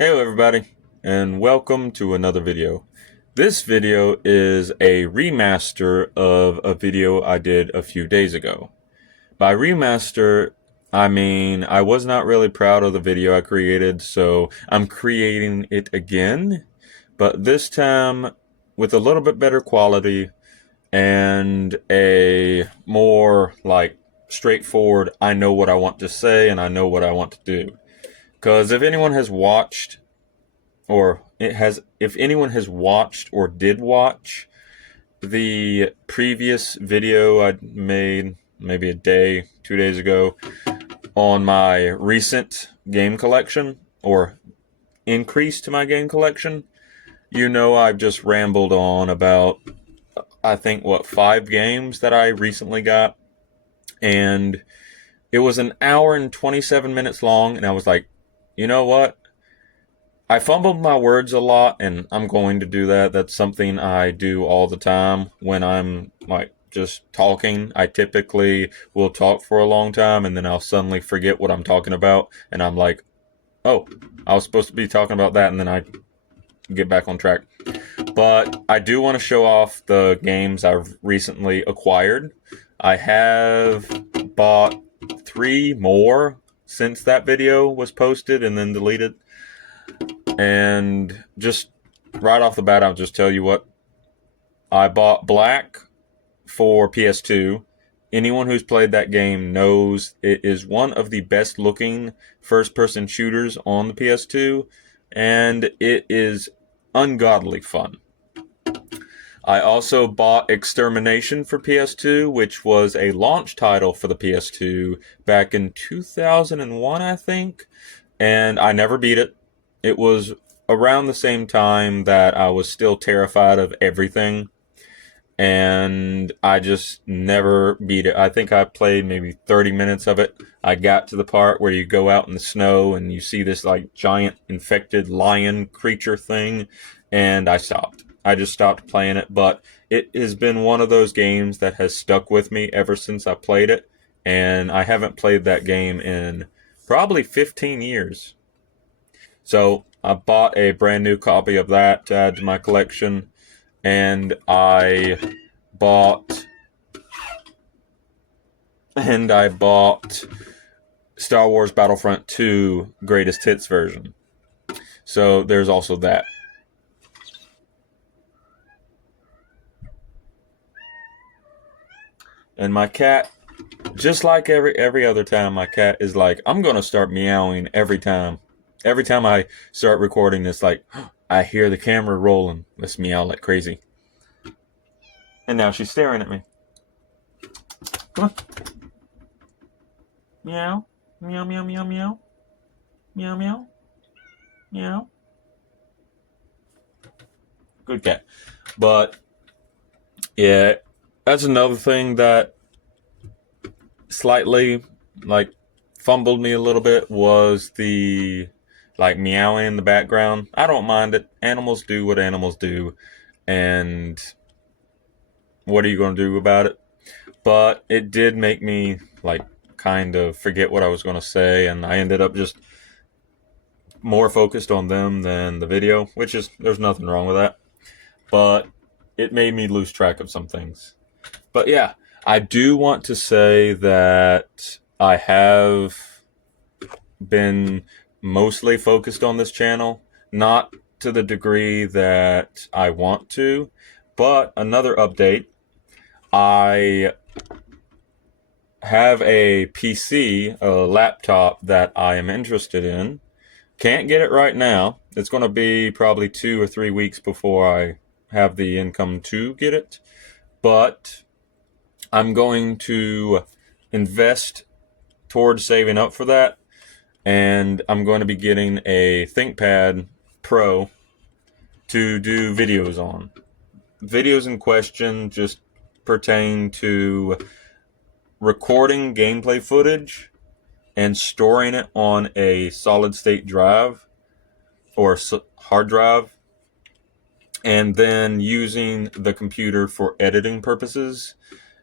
Hello everybody, and welcome to another video. This video is a remaster of a video I did a few days ago. By remaster, I mean I was not really proud of the video I created, so I'm creating it again, but this time with a little bit better quality and a more straightforward, I know what I want to say and I know what I want to do. Because if anyone has watched or it has if anyone has watched or did watch the previous video I made maybe a day, 2 days ago on my recent game collection or increase to my game collection, you know I've just rambled on about I think 5 games that I recently got, and it was an hour and 27 minutes long, and I was like, you know what? I fumbled my words a lot, and I'm going to do that. That's something I do all the time when I'm just talking. I typically will talk for a long time, and then I'll suddenly forget what I'm talking about, and I'm like, oh, I was supposed to be talking about that, and then I get back on track. But I do want to show off the games I've recently acquired. I have bought 3 more since that video was posted and then deleted. And just right off the bat, I'll just tell you what. I bought Black for PS2. Anyone who's played that game knows it is one of the best looking first person shooters on the PS2, and it is ungodly fun. I also bought Extermination for PS2, which was a launch title for the PS2 back in 2001, I think, and I never beat it. It was around the same time that I was still terrified of everything, and I just never beat it. I think I played maybe 30 minutes of it. I got to the part where you go out in the snow and you see this giant infected lion creature thing, and I stopped. I just stopped playing it, but it has been one of those games that has stuck with me ever since I played it, and I haven't played that game in probably 15 years. So I bought a brand new copy of that to add to my collection, and bought I bought Star Wars Battlefront 2 Greatest Hits version. So there's also that. And my cat, just like every other time, my cat is like, I'm gonna start meowing every time. Every time I start recording this, I hear the camera rolling. Let's meow like crazy. And now she's staring at me. Come on. Meow. Meow, meow, meow, meow. Meow, meow. Meow. Good cat. But, yeah, that's another thing that slightly, fumbled me a little bit was the, meowing in the background. I don't mind it. Animals do what animals do. And what are you going to do about it? But it did make me, kind of forget what I was going to say, and I ended up just more focused on them than the video, which is, there's nothing wrong with that. But it made me lose track of some things. But yeah, I do want to say that I have been mostly focused on this channel, not to the degree that I want to, but another update. I have a PC, a laptop that I am interested in. Can't get it right now. It's going to be probably 2 or 3 weeks before I have the income to get it. But I'm going to invest towards saving up for that. And I'm going to be getting a ThinkPad Pro to do videos on. Videos in question just pertain to recording gameplay footage and storing it on a solid state drive or hard drive, and then using the computer for editing purposes,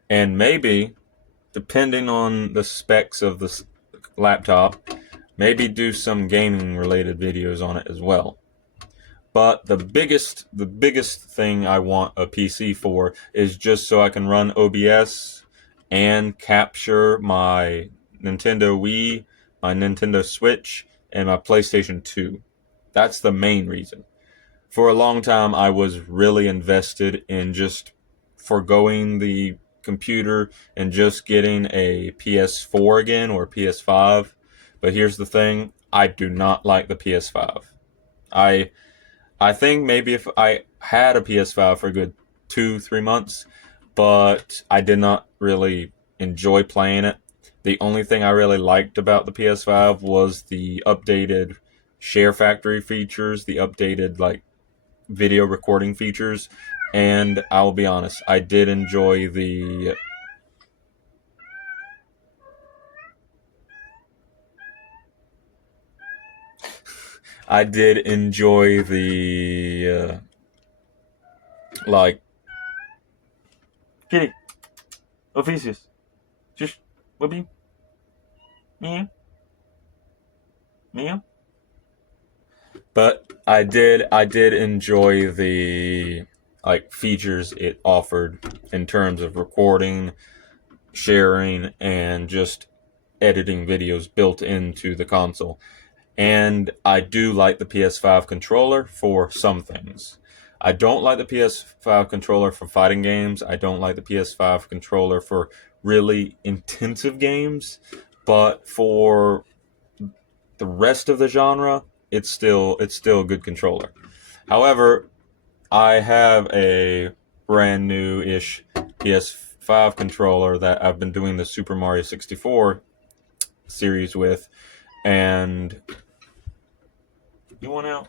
and maybe, depending on the specs of the laptop, maybe do some gaming related videos on it as well. But the biggest thing I want a PC for is just so I can run OBS and capture my Nintendo Wii, my Nintendo Switch, and my PlayStation 2. That's the main reason. For a long time, I was really invested in just foregoing the computer and just getting a PS4 again or PS5. But here's the thing, I do not like the PS5. I think maybe if I had a PS5 for a good 2-3 months, but I did not really enjoy playing it. The only thing I really liked about the PS5 was the updated Share Factory features, the updated like video recording features, and I'll be honest, I did enjoy the like Kitty, Ophidius, just Whoopie, meow, meow. But I did enjoy the like features it offered in terms of recording, sharing, and just editing videos built into the console. And I do like the PS5 controller for some things. I don't like the PS5 controller for fighting games. I don't like the PS5 controller for really intensive games. But for the rest of the genre, it's still a good controller. However, I have a brand new-ish PS5 controller that I've been doing the Super Mario 64 series with, and you want out?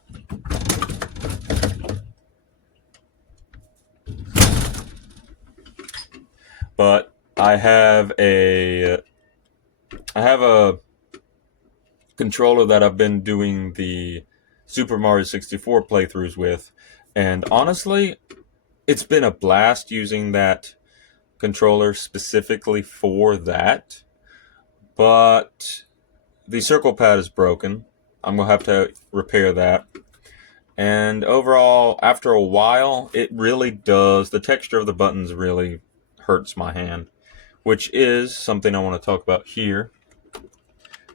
But I have a controller that I've been doing the Super Mario 64 playthroughs with, and honestly, it's been a blast using that controller specifically for that. But the circle pad is broken. I'm gonna have to repair that. And overall, after a while, it really does. The texture of the buttons really hurts my hand, which is something I want to talk about here.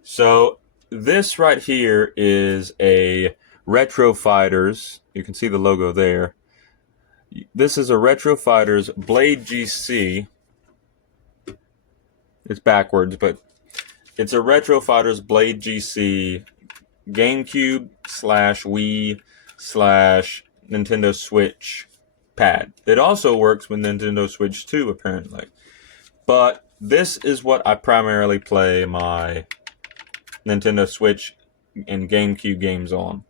So this right here is a Retro Fighters. You can see the logo there. This is a Retro Fighters Blade GC. It's backwards, but it's a Retro Fighters Blade GC GameCube / Wii / Nintendo Switch pad. It also works with Nintendo Switch 2, apparently. But this is what I primarily play my Nintendo Switch and GameCube games on.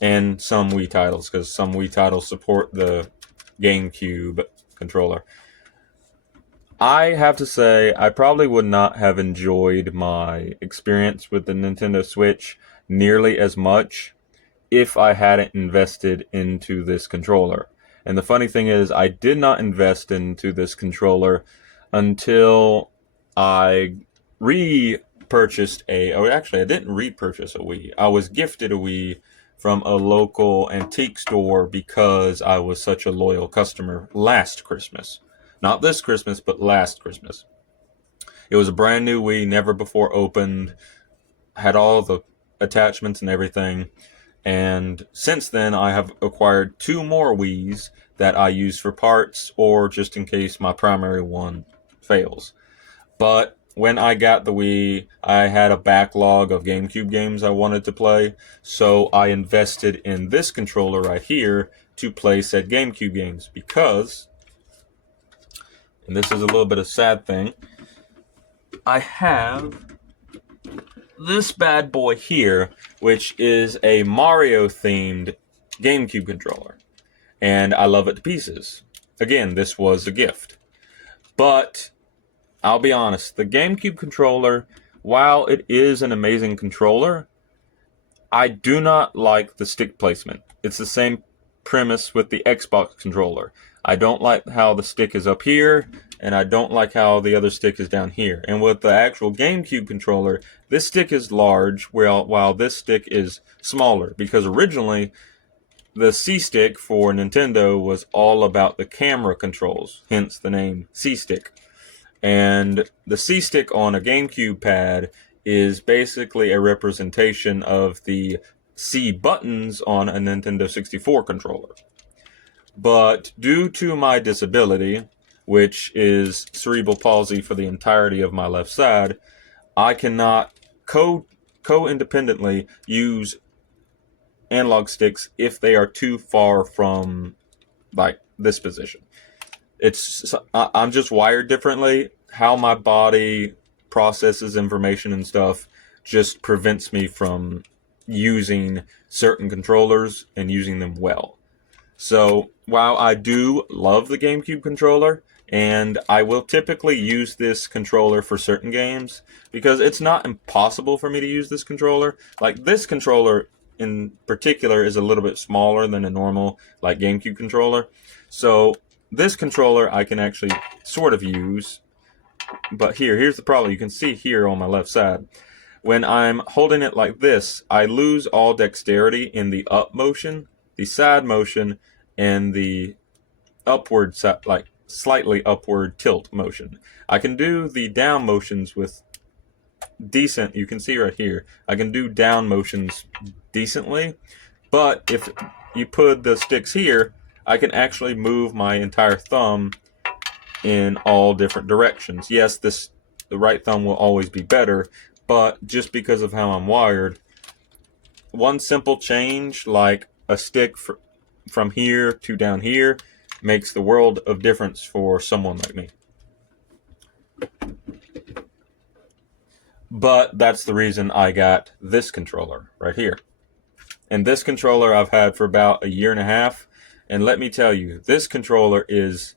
And some Wii titles, because some Wii titles support the GameCube controller. I have to say, I probably would not have enjoyed my experience with the Nintendo Switch nearly as much if I hadn't invested into this controller. And the funny thing is, I did not invest into this controller until I repurchased actually, I didn't repurchase a Wii. I was gifted a Wii from a local antique store because I was such a loyal customer last Christmas. Not this Christmas, but last Christmas. It was a brand new Wii, never before opened, had all the attachments and everything. And since then, I have acquired 2 more Wiis that I use for parts or just in case my primary one fails. But when I got the Wii, I had a backlog of GameCube games I wanted to play, so I invested in this controller right here to play said GameCube games because, and this is a little bit of a sad thing, I have this bad boy here, which is a Mario-themed GameCube controller, and I love it to pieces. Again, this was a gift. But I'll be honest, the GameCube controller, while it is an amazing controller, I do not like the stick placement. It's the same premise with the Xbox controller. I don't like how the stick is up here, and I don't like how the other stick is down here. And with the actual GameCube controller, this stick is large, while this stick is smaller, because originally the C-Stick for Nintendo was all about the camera controls, hence the name C-Stick. And the C-Stick on a GameCube pad is basically a representation of the C buttons on a Nintendo 64 controller. But due to my disability, which is cerebral palsy for the entirety of my left side, I cannot co-independently use analog sticks if they are too far from like this position. I'm just wired differently. How my body processes information and stuff just prevents me from using certain controllers and using them well. So while I do love the GameCube controller, and I will typically use this controller for certain games, because it's not impossible for me to use this controller. Like this controller in particular is a little bit smaller than a normal like GameCube controller. So this controller I can actually sort of use, but here's the problem. You can see here on my left side, when I'm holding it like this, I lose all dexterity in the up motion, the side motion, and the upward, like slightly upward tilt motion. I can do the down motions with decent, you can see right here, I can do down motions decently, but if you put the sticks here, I can actually move my entire thumb in all different directions. Yes, the right thumb will always be better, but just because of how I'm wired, one simple change like a stick from here to down here makes the world of difference for someone like me. But that's the reason I got this controller right here. And this controller I've had for about 1.5 years. And let me tell you, this controller is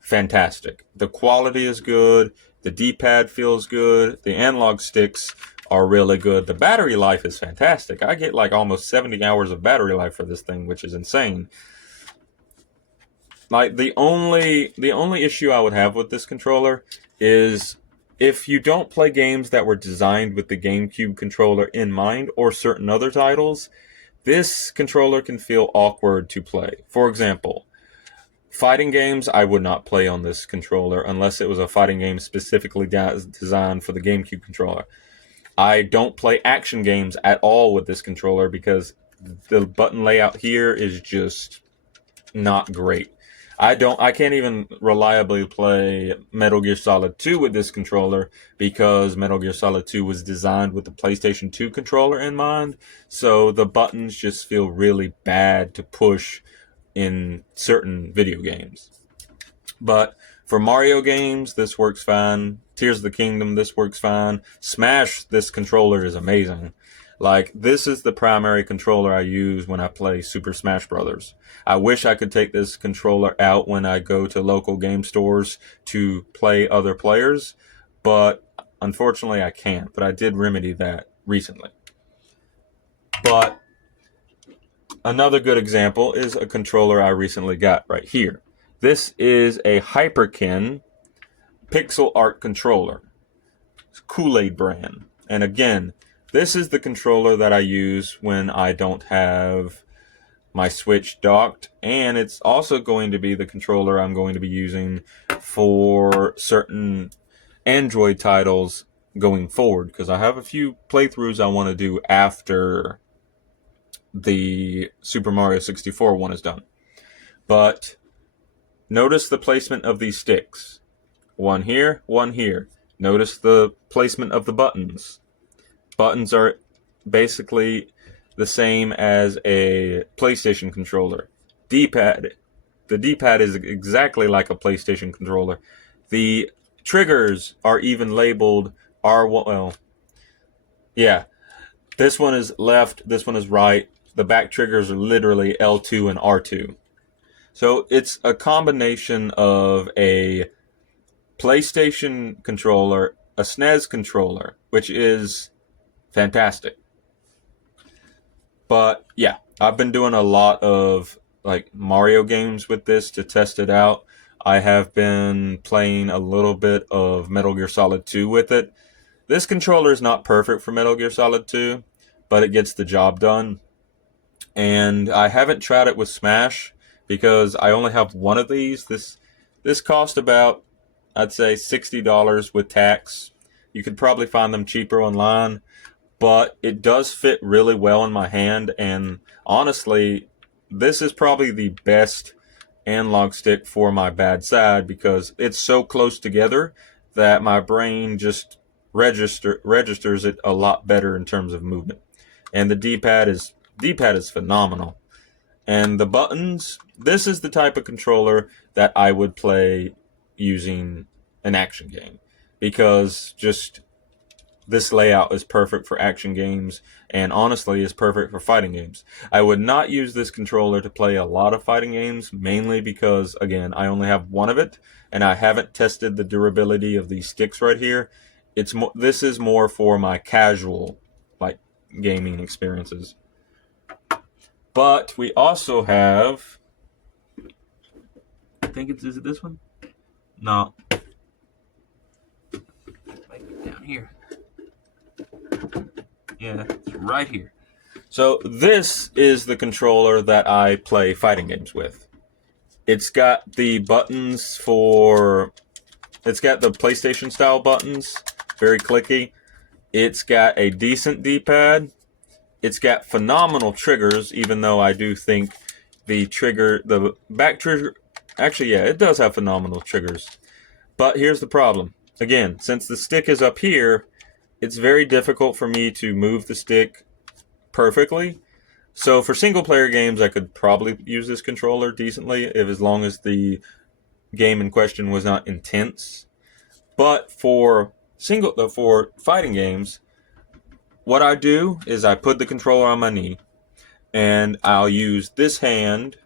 fantastic. The quality is good. The D-pad feels good. The analog sticks are really good. The battery life is fantastic. I get like almost 70 hours of battery life for this thing, which is insane. Like the only issue I would have with this controller is if you don't play games that were designed with the GameCube controller in mind or certain other titles, this controller can feel awkward to play. For example, fighting games I would not play on this controller unless it was a fighting game specifically designed for the GameCube controller. I don't play action games at all with this controller because the button layout here is just not great. I can't even reliably play Metal Gear Solid 2 with this controller because Metal Gear Solid 2 was designed with the PlayStation 2 controller in mind. So the buttons just feel really bad to push in certain video games. But for Mario games, this works fine. Tears of the Kingdom, this works fine. Smash, this controller is amazing. Like, this is the primary controller I use when I play Super Smash Brothers. I wish I could take this controller out when I go to local game stores to play other players, but unfortunately I can't. But I did remedy that recently. But another good example is a controller I recently got right here. This is a Hyperkin pixel art controller. It's Kool-Aid brand. And again, this is the controller that I use when I don't have my Switch docked, and it's also going to be the controller I'm going to be using for certain Android titles going forward, because I have a few playthroughs I want to do after the Super Mario 64 one is done. But notice the placement of these sticks. One here, one here. Notice the placement of the buttons. Buttons are basically the same as a PlayStation controller. D-pad. The D-pad is exactly like a PlayStation controller. The triggers are even labeled R1. Well, yeah. This one is left. This one is right. The back triggers are literally L2 and R2. So it's a combination of a PlayStation controller, a SNES controller, which is fantastic. But yeah, I've been doing a lot of like Mario games with this to test it out. I have been playing a little bit of Metal Gear Solid 2 with it. This controller is not perfect for Metal Gear Solid 2, but it gets the job done. And I haven't tried it with Smash because I only have one of these. This cost about, I'd say, $60 with tax. You could probably find them cheaper online, but it does fit really well in my hand. And honestly, this is probably the best analog stick for my bad side because it's so close together that my brain just registers it a lot better in terms of movement. And the D-pad is phenomenal. And the buttons, this is the type of controller that I would play using an action game because just this layout is perfect for action games and honestly is perfect for fighting games. I would not use this controller to play a lot of fighting games, mainly because, again, I only have one of it and I haven't tested the durability of these sticks right here. This is more for my casual like gaming experiences. But we also have, I think is it this one? No. Down here. Yeah, it's right here. So this is the controller that I play fighting games with. It's got the buttons for, it's got the PlayStation style buttons, very clicky. It's got a decent D-pad. It's got phenomenal triggers, even though I do think the back trigger, actually, yeah, it does have phenomenal triggers. But here's the problem. Again, since the stick is up here, it's very difficult for me to move the stick perfectly. So for single player games, I could probably use this controller decently as long as the game in question was not intense. But for fighting games, what I do is I put the controller on my knee and I'll use this hand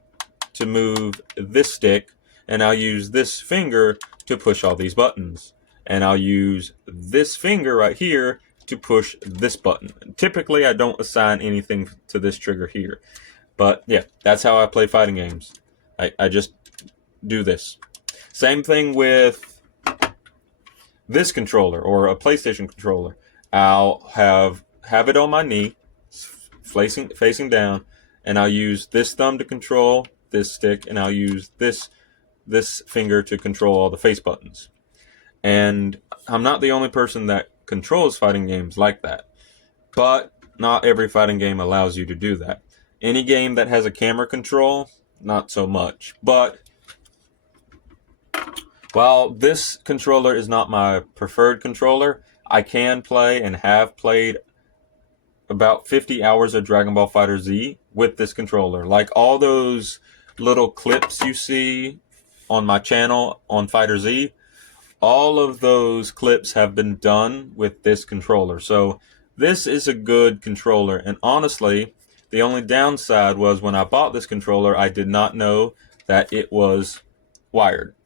to move this stick and I'll use this finger to push all these buttons. And I'll use this finger right here to push this button. Typically, I don't assign anything to this trigger here. But yeah, that's how I play fighting games. I just do this. Same thing with this controller or a PlayStation controller. I'll have it on my knee, facing down, and I'll use this thumb to control this stick, and I'll use this finger to control all the face buttons. And I'm not the only person that controls fighting games like that. But not every fighting game allows you to do that. Any game that has a camera control, not so much. But while this controller is not my preferred controller, I can play and have played about 50 hours of Dragon Ball FighterZ with this controller. Like all those little clips you see on my channel on FighterZ, all of those clips have been done with this controller. So this is a good controller. And honestly, the only downside was when I bought this controller, I did not know that it was wired.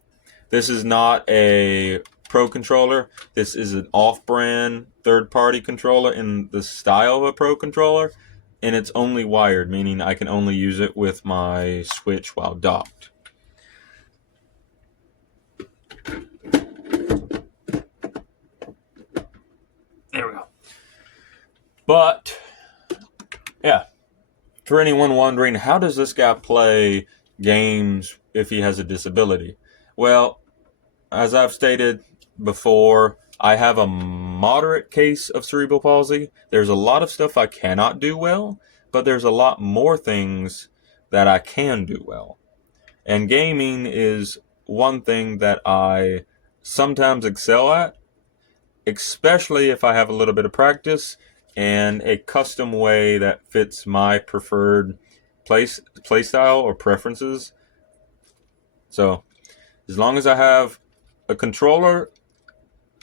This is not a pro controller. This is an off-brand third-party controller in the style of a pro controller. And it's only wired, meaning I can only use it with my Switch while docked. There we go. But, yeah. For anyone wondering, how does this guy play games if he has a disability? Well, as I've stated before, I have a moderate case of cerebral palsy. There's a lot of stuff I cannot do well, but there's a lot more things that I can do well. And gaming is one thing that I sometimes excel at, especially if I have a little bit of practice and a custom way that fits my preferred play style or preferences. So as long as I have a controller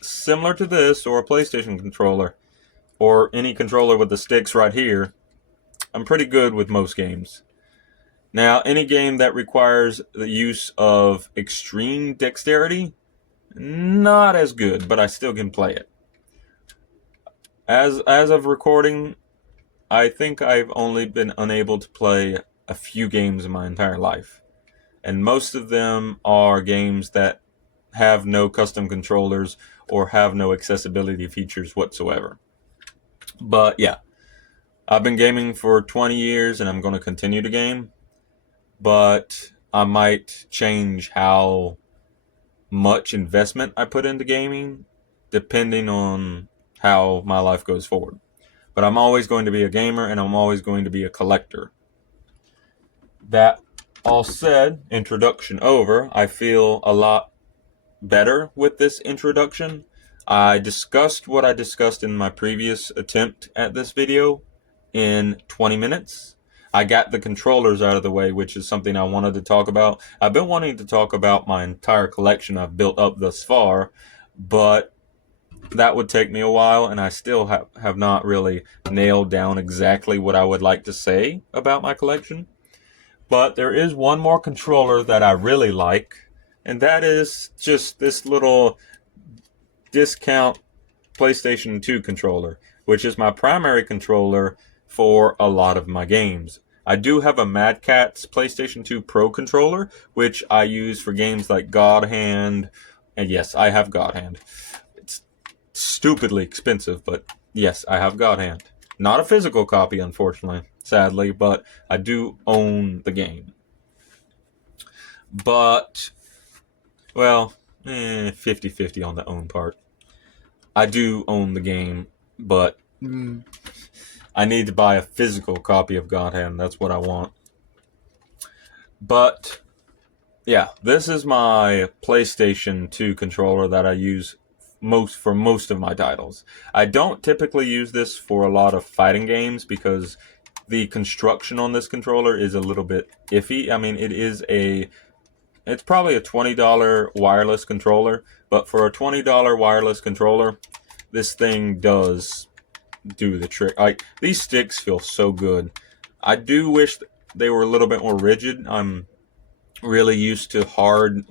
similar to this or a PlayStation controller or any controller with the sticks right here, I'm pretty good with most games. Now, any game that requires the use of extreme dexterity, not as good, but I still can play it. As of recording, I think I've only been unable to play a few games in my entire life. And most of them are games that have no custom controllers or have no accessibility features whatsoever. But yeah, I've been gaming for 20 years and I'm going to continue to game, but I might change how much investment I put into gaming depending on how my life goes forward. But I'm always going to be a gamer and I'm always going to be a collector. That all said, introduction over. I feel a lot better with this introduction. I discussed what I discussed in my previous attempt at this video in 20 minutes. I got the controllers out of the way, which is something I wanted to talk about. I've been wanting to talk about my entire collection I've built up thus far, but that would take me a while, and I still have not really nailed down exactly what I would like to say about my collection. But there is one more controller that I really like, and that is just this little discount PlayStation 2 controller, which is my primary controller for a lot of my games. I do have a Mad Catz PlayStation 2 Pro controller, which I use for games like God Hand, and yes, I have God Hand. It's stupidly expensive, but yes, I have God Hand. Not a physical copy, unfortunately, sadly, but I do own the game. But, well, 50-50 on the own part. I do own the game, but I need to buy a physical copy of God Hand. That's what I want. But, yeah, this is my PlayStation 2 controller that I use for most of my titles. I don't typically use this for a lot of fighting games because the construction on this controller is a little bit iffy. I mean, it's probably a $20 wireless controller, but for a $20 wireless controller, this thing does do the trick. These sticks feel so good. I do wish they were a little bit more rigid. I'm really used to hard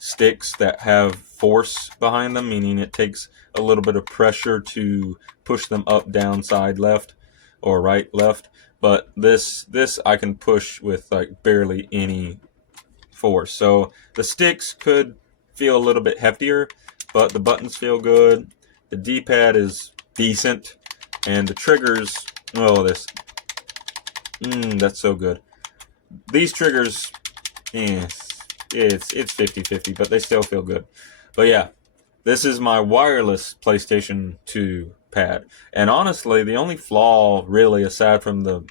sticks that have force behind them, meaning it takes a little bit of pressure to push them up, down, side, left, or right, left. But this I can push with barely any force. So the sticks could feel a little bit heftier, but the buttons feel good. The D-pad is decent, and the triggers, that's so good. These triggers, it's 50-50, but they still feel good. But yeah, this is my wireless PlayStation 2 pad. And honestly, the only flaw, really, aside from the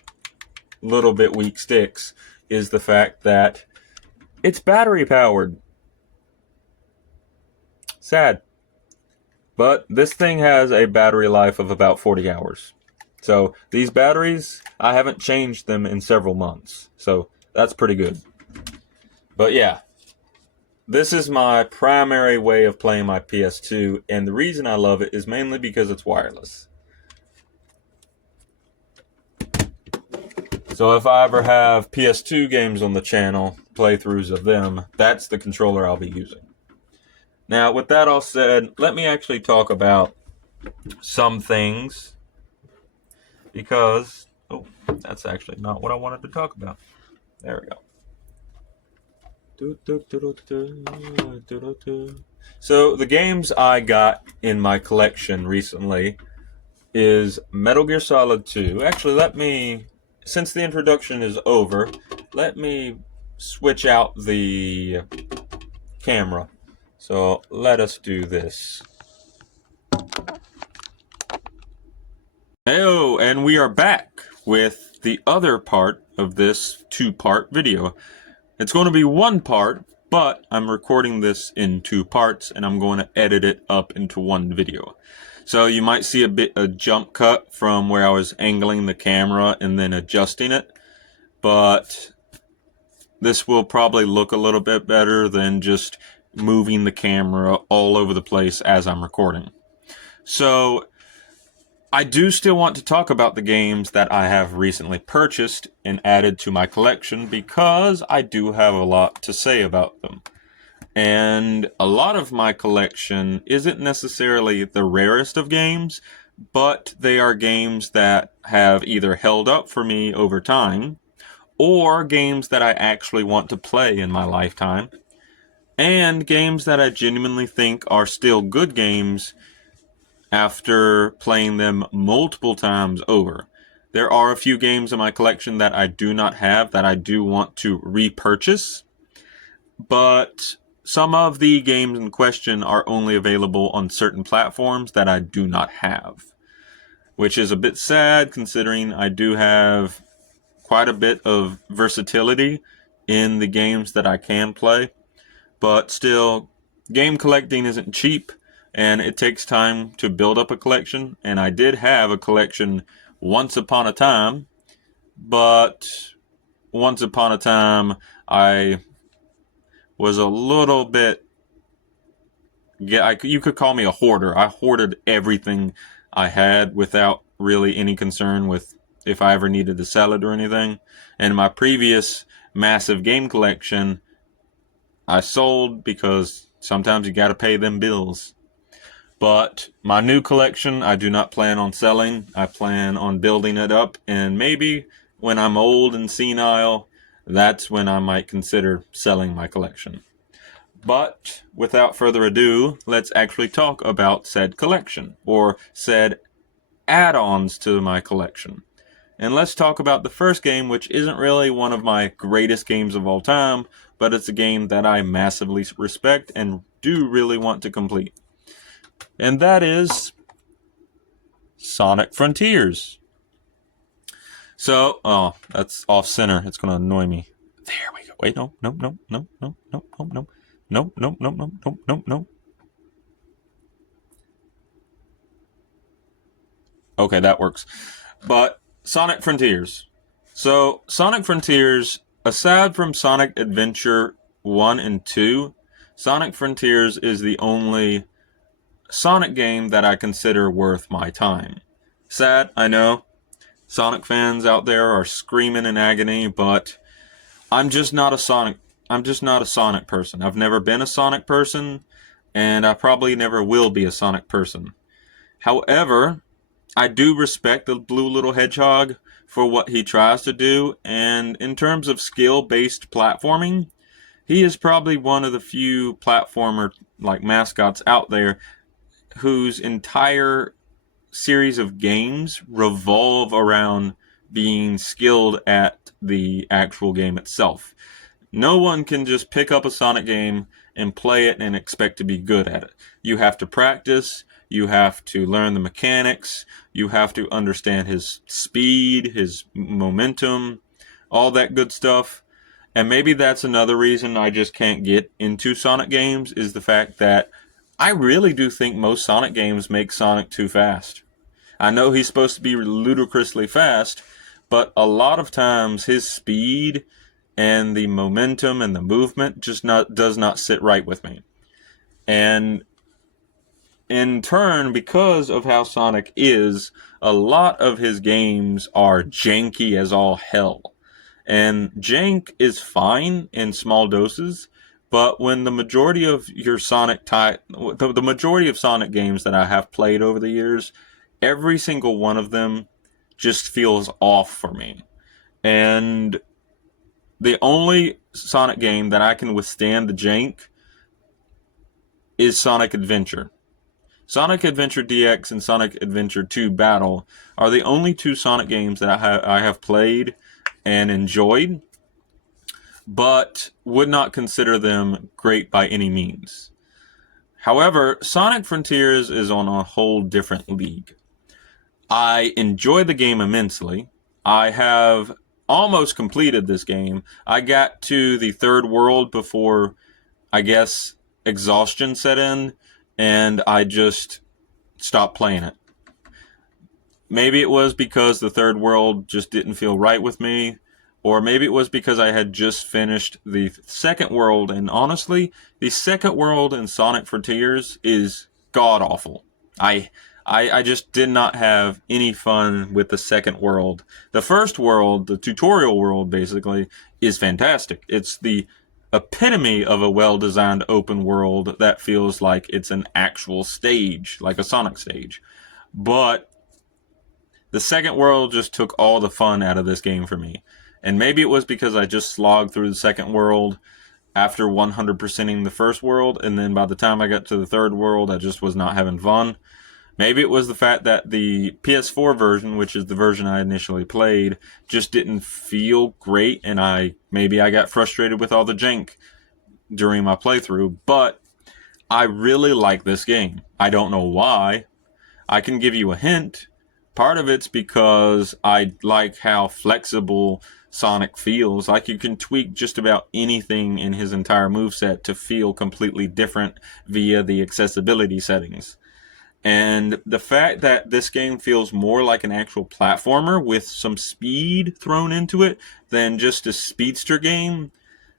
little bit weak sticks, is the fact that it's battery powered. Sad. But this thing has a battery life of about 40 hours. So these batteries, I haven't changed them in several months. So that's pretty good. But yeah, this is my primary way of playing my PS2. And the reason I love it is mainly because it's wireless. So if I ever have PS2 games on the channel, playthroughs of them, that's the controller I'll be using. Now, with that all said, let me actually talk about some things, because, that's actually not what I wanted to talk about. There we go. So, the games I got in my collection recently is Metal Gear Solid 2. Actually, since the introduction is over, let me switch out the camera. So let us do this. Hello, and we are back with the other part of this two-part video. It's going to be one part, but I'm recording this in two parts, and I'm going to edit it up into one video. So you might see a jump cut from where I was angling the camera and then adjusting it, but this will probably look a little bit better than just moving the camera all over the place as I'm recording. So I do still want to talk about the games that I have recently purchased and added to my collection, because I do have a lot to say about them. And a lot of my collection isn't necessarily the rarest of games, but they are games that have either held up for me over time, or games that I actually want to play in my lifetime, and games that I genuinely think are still good games after playing them multiple times over. There are a few games in my collection that I do not have that I do want to repurchase, but some of the games in question are only available on certain platforms that I do not have, which is a bit sad considering I do have quite a bit of versatility in the games that I can play. But still, game collecting isn't cheap, and it takes time to build up a collection. And I did have a collection once upon a time, but once upon a time I was a little bit, you could call me a hoarder. I hoarded everything I had without really any concern with if I ever needed to sell it or anything. And my previous massive game collection, I sold because sometimes you gotta pay them bills. But my new collection, I do not plan on selling. I plan on building it up, and maybe when I'm old and senile, that's when I might consider selling my collection. But without further ado, let's actually talk about said collection, or said add-ons to my collection. And let's talk about the first game, which isn't really one of my greatest games of all time, but it's a game that I massively respect and do really want to complete. And that is Sonic Frontiers. So, oh, that's off center. It's going to annoy me. There we go. Wait, no. Okay, that works. But Sonic Frontiers. So, Sonic Frontiers, aside from Sonic Adventure 1 and 2, Sonic Frontiers is the only Sonic game that I consider worth my time. Sad, I know. Sonic fans out there are screaming in agony, but I'm just not a Sonic person. I've never been a Sonic person, and I probably never will be a Sonic person. However, I do respect the Blue Little Hedgehog for what he tries to do, and in terms of skill-based platforming, he is probably one of the few platformer like mascots out there whose entire series of games revolve around being skilled at the actual game itself. No one can just pick up a Sonic game and play it and expect to be good at it. You have to practice, you have to learn the mechanics, you have to understand his speed, his momentum, all that good stuff. And maybe that's another reason I just can't get into Sonic games, is the fact that I really do think most Sonic games make Sonic too fast. I know he's supposed to be ludicrously fast, but a lot of times his speed and the momentum and the movement just does not sit right with me. And in turn, because of how Sonic is, a lot of his games are janky as all hell. And jank is fine in small doses, but when the majority of your the majority of Sonic games that I have played over the years, every single one of them just feels off for me. And the only Sonic game that I can withstand the jank is Sonic Adventure. Sonic Adventure DX and Sonic Adventure 2 Battle are the only two Sonic games that I have played and enjoyed, but would not consider them great by any means. However, Sonic Frontiers is on a whole different league. I enjoy the game immensely. I have almost completed this game. I got to the third world before, I guess, exhaustion set in, and I just stopped playing it. Maybe it was because the third world just didn't feel right with me, or maybe it was because I had just finished the second world, and honestly, the second world in Sonic Frontiers is god-awful. I just did not have any fun with the second world. The first world, the tutorial world, basically, is fantastic. It's the epitome of a well-designed open world that feels like it's an actual stage, like a Sonic stage. But The second world just took all the fun out of this game for me. And maybe it was because I just slogged through the second world after 100%ing the first world, and then by the time I got to the third world, I just was not having fun. Maybe it was the fact that the PS4 version, which is the version I initially played, just didn't feel great, and maybe I got frustrated with all the jank during my playthrough, but I really like this game. I don't know why. I can give you a hint. Part of it's because I like how flexible Sonic feels. Like you can tweak just about anything in his entire moveset to feel completely different via the accessibility settings. And the fact that this game feels more like an actual platformer with some speed thrown into it than just a speedster game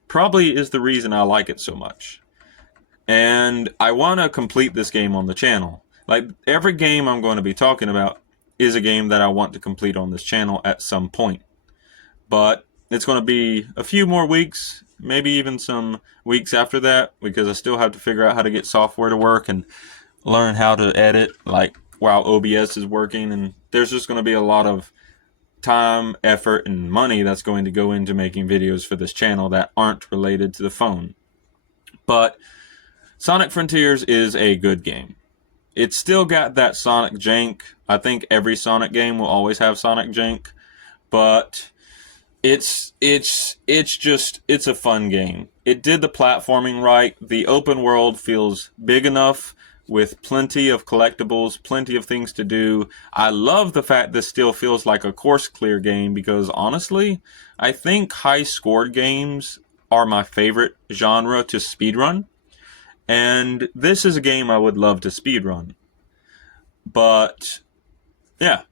probably is the reason I like it so much. And I want to complete this game on the channel. Like every game I'm going to be talking about is a game that I want to complete on this channel at some point. But it's going to be a few more weeks, maybe even some weeks after that, because I still have to figure out how to get software to work and learn how to edit like while OBS is working. And there's just going to be a lot of time, effort, and money that's going to go into making videos for this channel that aren't related to the phone. But Sonic Frontiers is a good game. It's still got that Sonic jank. I think every Sonic game will always have Sonic jank, but it's a fun game. It did the platforming right. The open world feels big enough with plenty of collectibles, plenty of things to do. I love the fact this still feels like a course clear game because honestly, I think high scored games are my favorite genre to speedrun. And this is a game I would love to speedrun. But yeah,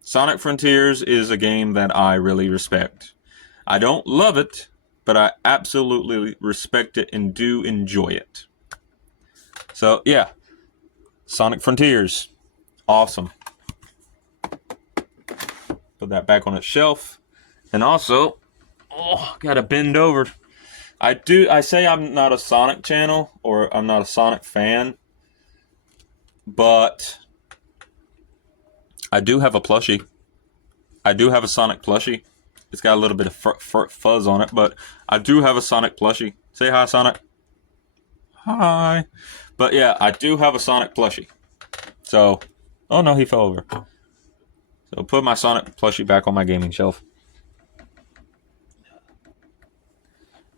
Sonic Frontiers is a game that I really respect. I don't love it, but I absolutely respect it and do enjoy it. So yeah, Sonic Frontiers, awesome. Put that back on its shelf. And also, gotta bend over. I say I'm not a Sonic channel, or I'm not a Sonic fan, but I do have a plushie. I do have a Sonic plushie. It's got a little bit of fuzz on it, but I do have a Sonic plushie. Say hi, Sonic. Hi. But yeah, I do have a Sonic plushie. So, oh no, he fell over. So put my Sonic plushie back on my gaming shelf.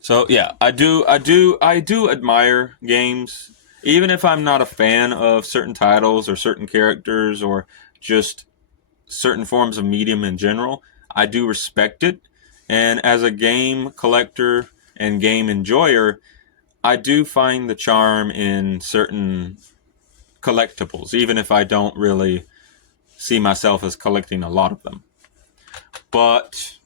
So yeah, I do admire games, even if I'm not a fan of certain titles or certain characters or just certain forms of medium in general. I do respect it, and as a game collector and game enjoyer, I do find the charm in certain collectibles, even if I don't really see myself as collecting a lot of them. But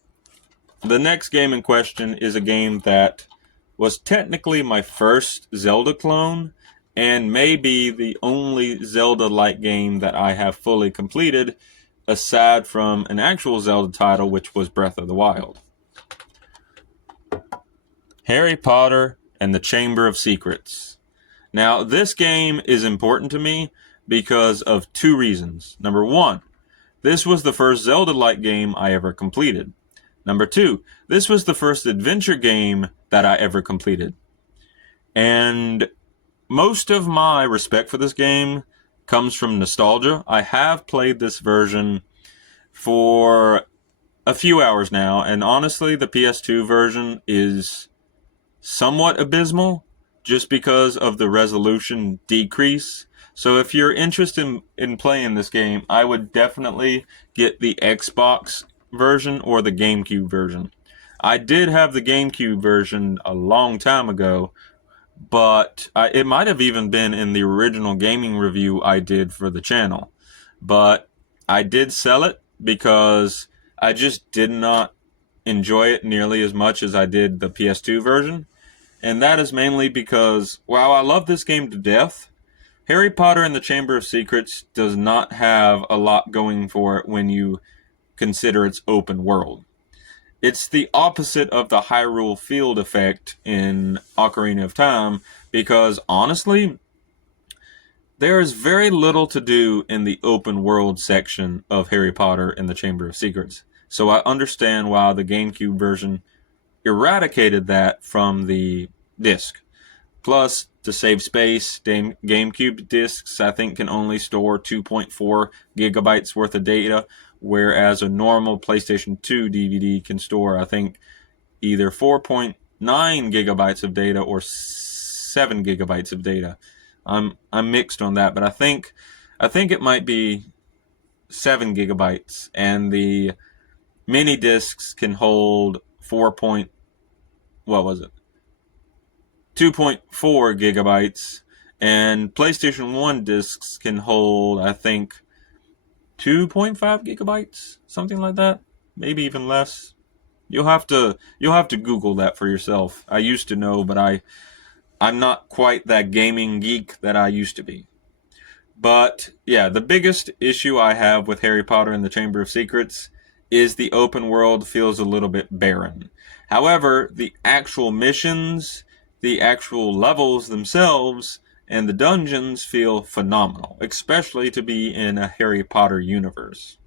the next game in question is a game that was technically my first Zelda clone, and may be the only Zelda-like game that I have fully completed, aside from an actual Zelda title, which was Breath of the Wild. Harry Potter and the Chamber of Secrets. Now, this game is important to me because of two reasons. Number one, this was the first Zelda-like game I ever completed. Number two, this was the first adventure game that I ever completed. And most of my respect for this game comes from nostalgia. I have played this version for a few hours now, and honestly, the PS2 version is somewhat abysmal just because of the resolution decrease. So if you're interested in playing this game, I would definitely get the Xbox version or the GameCube version. I did have the GameCube version a long time ago, but it might have even been in the original gaming review I did for the channel. But I did sell it because I just did not enjoy it nearly as much as I did the PS2 version. And that is mainly because, while I love this game to death, Harry Potter and the Chamber of Secrets does not have a lot going for it when you consider its open world. It's the opposite of the Hyrule Field effect in Ocarina of Time, because honestly, there is very little to do in the open world section of Harry Potter and the Chamber of Secrets. So I understand why the GameCube version eradicated that from the disc. Plus, to save space, GameCube discs, I think, can only store 2.4 gigabytes worth of data, whereas a normal PlayStation 2 DVD can store, I think, either 4.9 gigabytes of data or 7 gigabytes of data. I'm mixed on that, but I think it might be 7 gigabytes, and the mini discs can hold 2.4 gigabytes, and PlayStation 1 discs can hold, I think, 2.5 gigabytes, something like that, maybe even less. You'll have to Google that for yourself. I used to know, but I'm not quite that gaming geek that I used to be. But yeah, the biggest issue I have with Harry Potter and the Chamber of Secrets is the open world feels a little bit barren. However, the actual missions, the actual levels themselves, and the dungeons feel phenomenal, especially to be in a Harry Potter universe.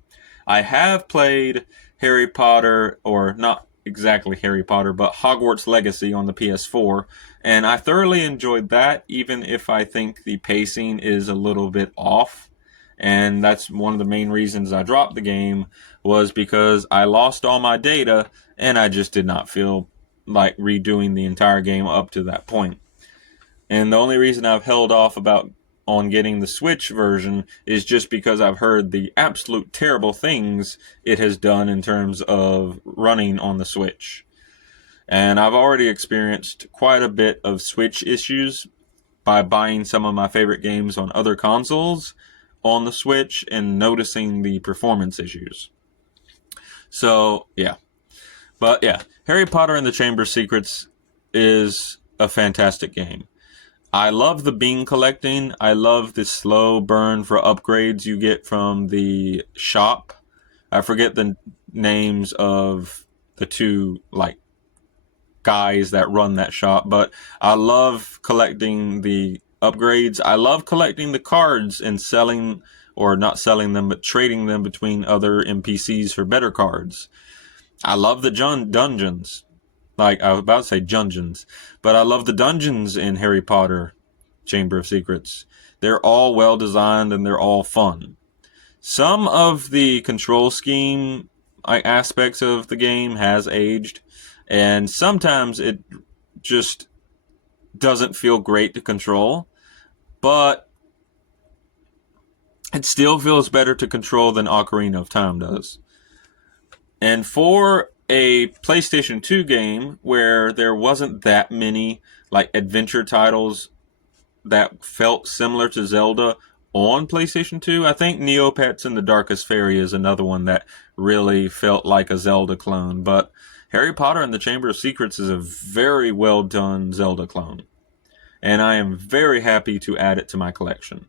I have played Harry Potter, or not exactly Harry Potter, but Hogwarts Legacy on the PS4, and I thoroughly enjoyed that, even if I think the pacing is a little bit off. And that's one of the main reasons I dropped the game, was because I lost all my data, and I just did not feel like redoing the entire game up to that point. And the only reason I've held off on getting the Switch version is just because I've heard the absolute terrible things it has done in terms of running on the Switch. And I've already experienced quite a bit of Switch issues by buying some of my favorite games on other consoles on the Switch and noticing the performance issues. So, yeah. But yeah, Harry Potter and the Chamber of Secrets is a fantastic game. I love the bean collecting. I love the slow burn for upgrades you get from the shop. I forget the names of the two, guys that run that shop, but I love collecting the upgrades. I love collecting the cards and selling, or not selling them, but trading them between other NPCs for better cards. I love the dungeons. I was about to say dungeons, but I love the dungeons in Harry Potter Chamber of Secrets. They're all well designed and they're all fun. Some of the control scheme aspects of the game has aged, and sometimes it just doesn't feel great to control, but it still feels better to control than Ocarina of Time does. And for a PlayStation 2 game where there wasn't that many adventure titles that felt similar to Zelda on PlayStation 2, I think Neopets and the Darkest Fairy is another one that really felt like a Zelda clone. But Harry Potter and the Chamber of Secrets is a very well done Zelda clone, and I am very happy to add it to my collection.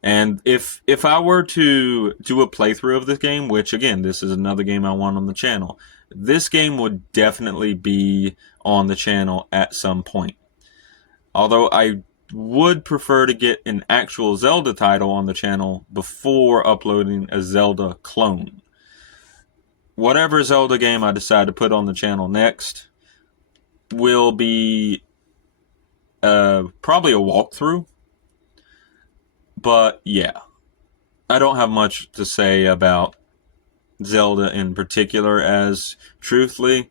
And if I were to do a playthrough of this game, which again, this is another game I want on the channel, this game would definitely be on the channel at some point. Although I would prefer to get an actual Zelda title on the channel before uploading a Zelda clone. Whatever Zelda game I decide to put on the channel next will be probably a walkthrough. But yeah, I don't have much to say about Zelda in particular, as truthfully,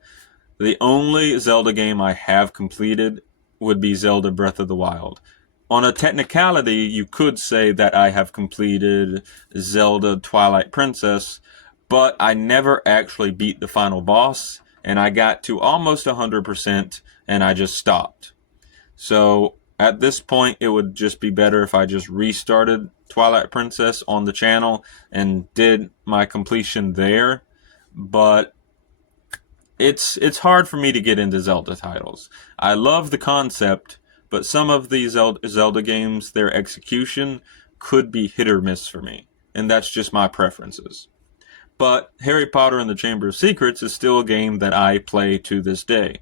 the only Zelda game I have completed would be Zelda Breath of the Wild. On a technicality, you could say that I have completed Zelda Twilight Princess, but I never actually beat the final boss, and I got to almost 100% and I just stopped. So at this point, it would just be better if I just restarted Twilight Princess on the channel and did my completion there. But it's hard for me to get into Zelda titles. I love the concept, but some of these Zelda games, their execution could be hit or miss for me. And that's just my preferences. But Harry Potter and the Chamber of Secrets is still a game that I play to this day.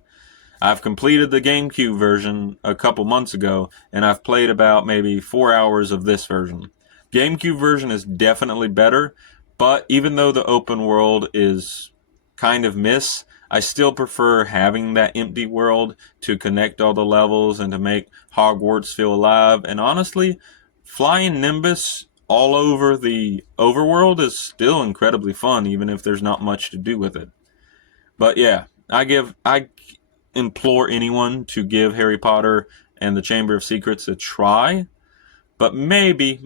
I've completed the GameCube version a couple months ago, and I've played about maybe 4 hours of this version. GameCube version is definitely better, but even though the open world is kind of miss, I still prefer having that empty world to connect all the levels and to make Hogwarts feel alive. And honestly, flying Nimbus all over the overworld is still incredibly fun, even if there's not much to do with it. But yeah, I implore anyone to give Harry Potter and the Chamber of Secrets a try. But maybe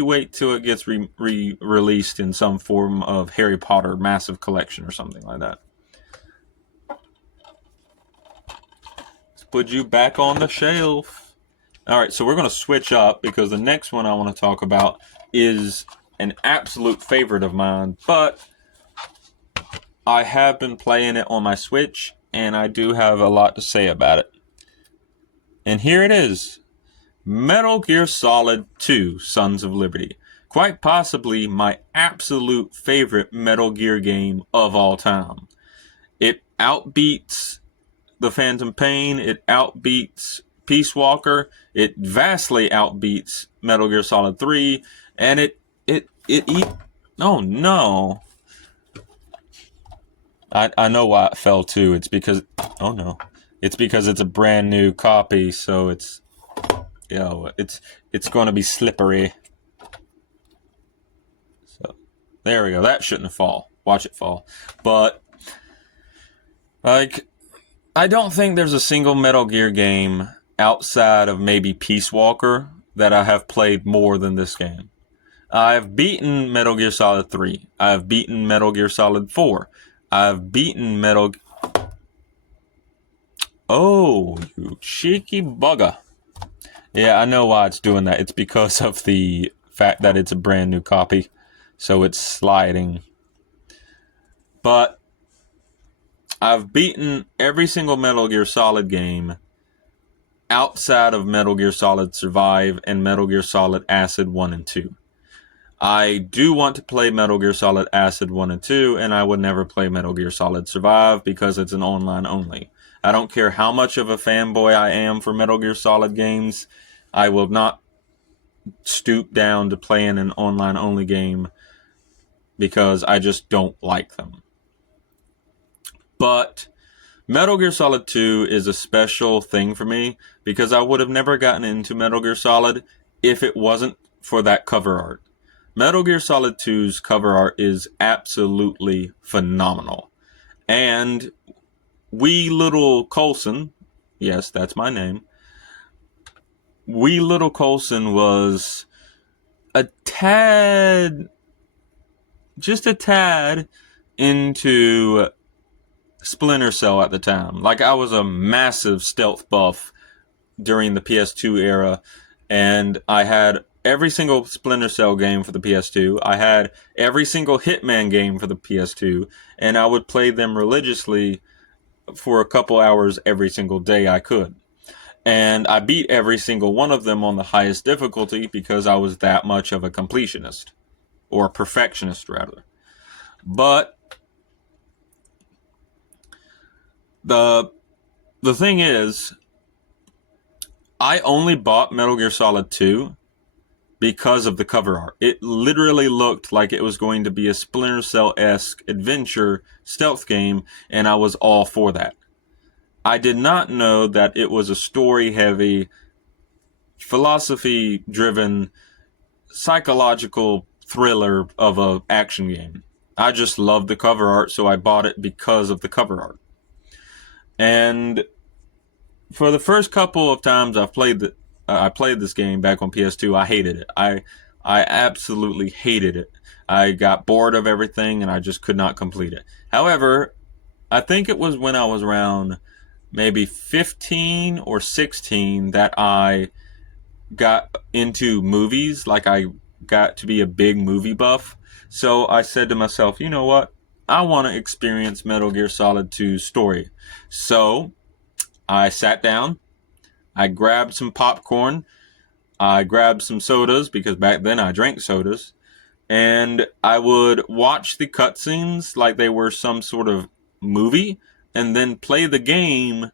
wait till it gets released in some form of Harry Potter massive collection or something like that. Let's put you back on the shelf. Alright, so we're going to switch up because the next one I want to talk about is an absolute favorite of mine, but I have been playing it on my Switch, and I do have a lot to say about it. And here it is. Metal Gear Solid 2, Sons of Liberty. Quite possibly my absolute favorite Metal Gear game of all time. It outbeats The Phantom Pain, it outbeats Peace Walker, it vastly outbeats Metal Gear Solid 3, and oh no. I know why it fell too. It's because, oh no. It's because it's a brand new copy, so it's going to be slippery. So there we go. That shouldn't fall. Watch it fall. But like, I don't think there's a single Metal Gear game outside of maybe Peace Walker that I have played more than this game. I've beaten Metal Gear Solid 3. I've beaten Metal Gear Solid 4. I've beaten Oh, you cheeky bugger. Yeah, I know why it's doing that. It's because of the fact that it's a brand new copy. So it's sliding. But I've beaten every single Metal Gear Solid game outside of Metal Gear Solid Survive and Metal Gear Solid Acid 1 and 2. I do want to play Metal Gear Solid Acid 1 and 2, and I would never play Metal Gear Solid Survive because it's an online only. I don't care how much of a fanboy I am for Metal Gear Solid games, I will not stoop down to playing an online only game because I just don't like them. But Metal Gear Solid 2 is a special thing for me because I would have never gotten into Metal Gear Solid if it wasn't for that cover art. Metal Gear Solid 2's cover art is absolutely phenomenal. And Wee Little Coulson, yes, that's my name, Wee Little Coulson was just a tad into Splinter Cell at the time. Like, I was a massive stealth buff during the PS2 era, and I had every single Splinter Cell game for the PS2. I had every single Hitman game for the PS2, and I would play them religiously for a couple hours every single day I could. And I beat every single one of them on the highest difficulty because I was that much of a completionist. Or perfectionist, rather. But the thing is, I only bought Metal Gear Solid 2 because of the cover art. It literally looked like it was going to be a Splinter Cell-esque adventure stealth game, and I was all for that. I did not know that it was a story-heavy, philosophy-driven, psychological thriller of an action game. I just loved the cover art, so I bought it because of the cover art. And for the first couple of times I played this game back on PS2, I hated it. I absolutely hated it. I got bored of everything, and I just could not complete it. However, I think it was when I was around maybe 15 or 16 that I got into movies. Like, I got to be a big movie buff. So I said to myself, you know what? I want to experience Metal Gear Solid 2's story. So I sat down, I grabbed some popcorn, I grabbed some sodas, because back then I drank sodas, and I would watch the cutscenes like they were some sort of movie, and then play the game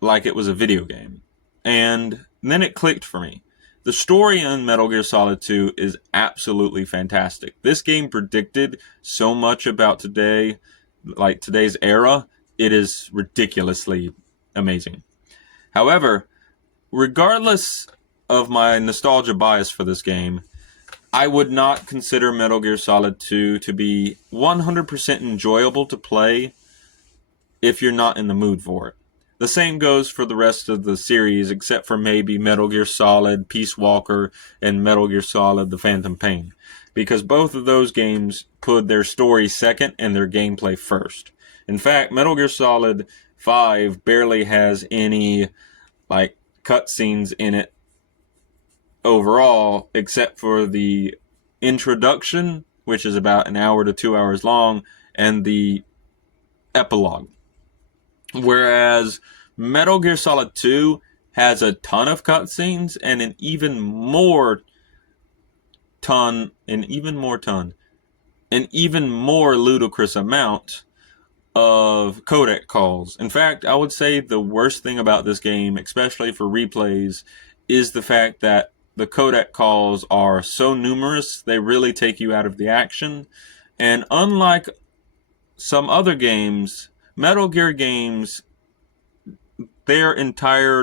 like it was a video game. And then it clicked for me. The story in Metal Gear Solid 2 is absolutely fantastic. This game predicted so much about today, like today's era. It is ridiculously amazing. However, regardless of my nostalgia bias for this game, I would not consider Metal Gear Solid 2 to be 100% enjoyable to play if you're not in the mood for it. The same goes for the rest of the series, except for maybe Metal Gear Solid, Peace Walker, and Metal Gear Solid The Phantom Pain. Because both of those games put their story second and their gameplay first. In fact, Metal Gear Solid 5 barely has any cutscenes in it overall, except for the introduction, which is about an hour to 2 hours long, and the epilogue. Whereas Metal Gear Solid 2 has a ton of cutscenes and an even more ludicrous amount of codec calls. In fact, I would say the worst thing about this game, especially for replays, is the fact that the codec calls are so numerous, they really take you out of the action. And unlike some other games, Metal Gear games, their entire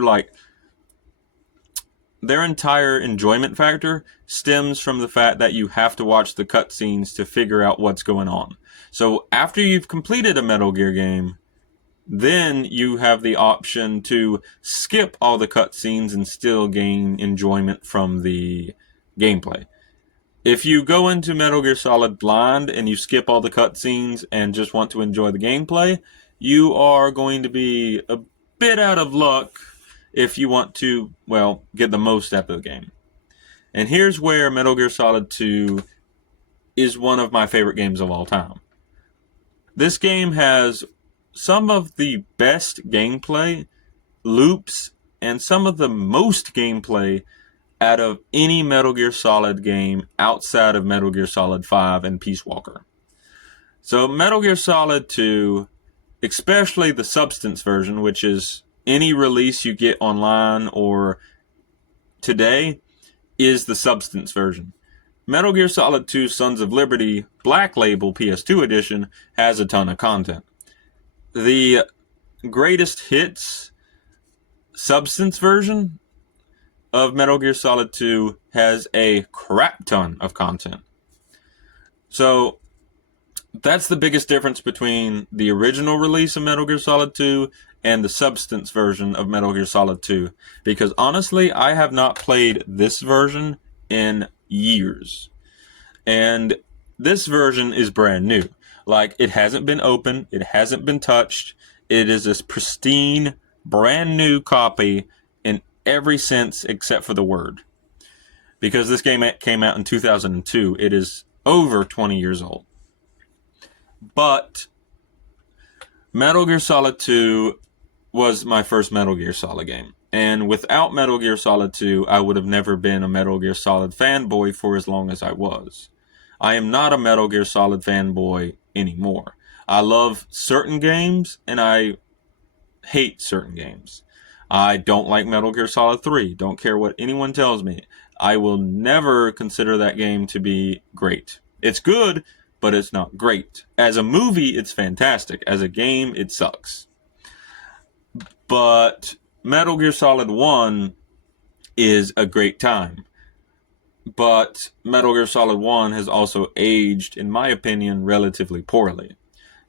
enjoyment factor stems from the fact that you have to watch the cutscenes to figure out what's going on. So after you've completed a Metal Gear game, then you have the option to skip all the cutscenes and still gain enjoyment from the gameplay. If you go into Metal Gear Solid blind and you skip all the cutscenes and just want to enjoy the gameplay, you are going to be a bit out of luck if you want to, get the most out of the game. And here's where Metal Gear Solid 2 is one of my favorite games of all time. This game has some of the best gameplay loops and some of the most gameplay out of any Metal Gear Solid game outside of Metal Gear Solid 5 and Peace Walker. So Metal Gear Solid 2, especially the Substance version, which is any release you get online or today, is the Substance version. Metal Gear Solid 2 Sons of Liberty Black Label PS2 edition has a ton of content. The Greatest Hits Substance version of Metal Gear Solid 2 has a crap ton of content. So that's the biggest difference between the original release of Metal Gear Solid 2 and the Substance version of Metal Gear Solid 2. Because honestly, I have not played this version in years. And this version is brand new. It hasn't been opened, it hasn't been touched. It is this pristine, brand new copy in every sense except for the word. Because this game came out in 2002, it is over 20 years old. But Metal Gear Solid 2 was my first Metal Gear Solid game. And without Metal Gear Solid 2, I would have never been a Metal Gear Solid fanboy for as long as I was. I am not a Metal Gear Solid fanboy anymore. I love certain games, and I hate certain games. I don't like Metal Gear Solid 3. Don't care what anyone tells me. I will never consider that game to be great. It's good, but it's not great. As a movie, it's fantastic. As a game, it sucks. But Metal Gear Solid 1 is a great time. But Metal Gear Solid 1 has also aged, in my opinion, relatively poorly.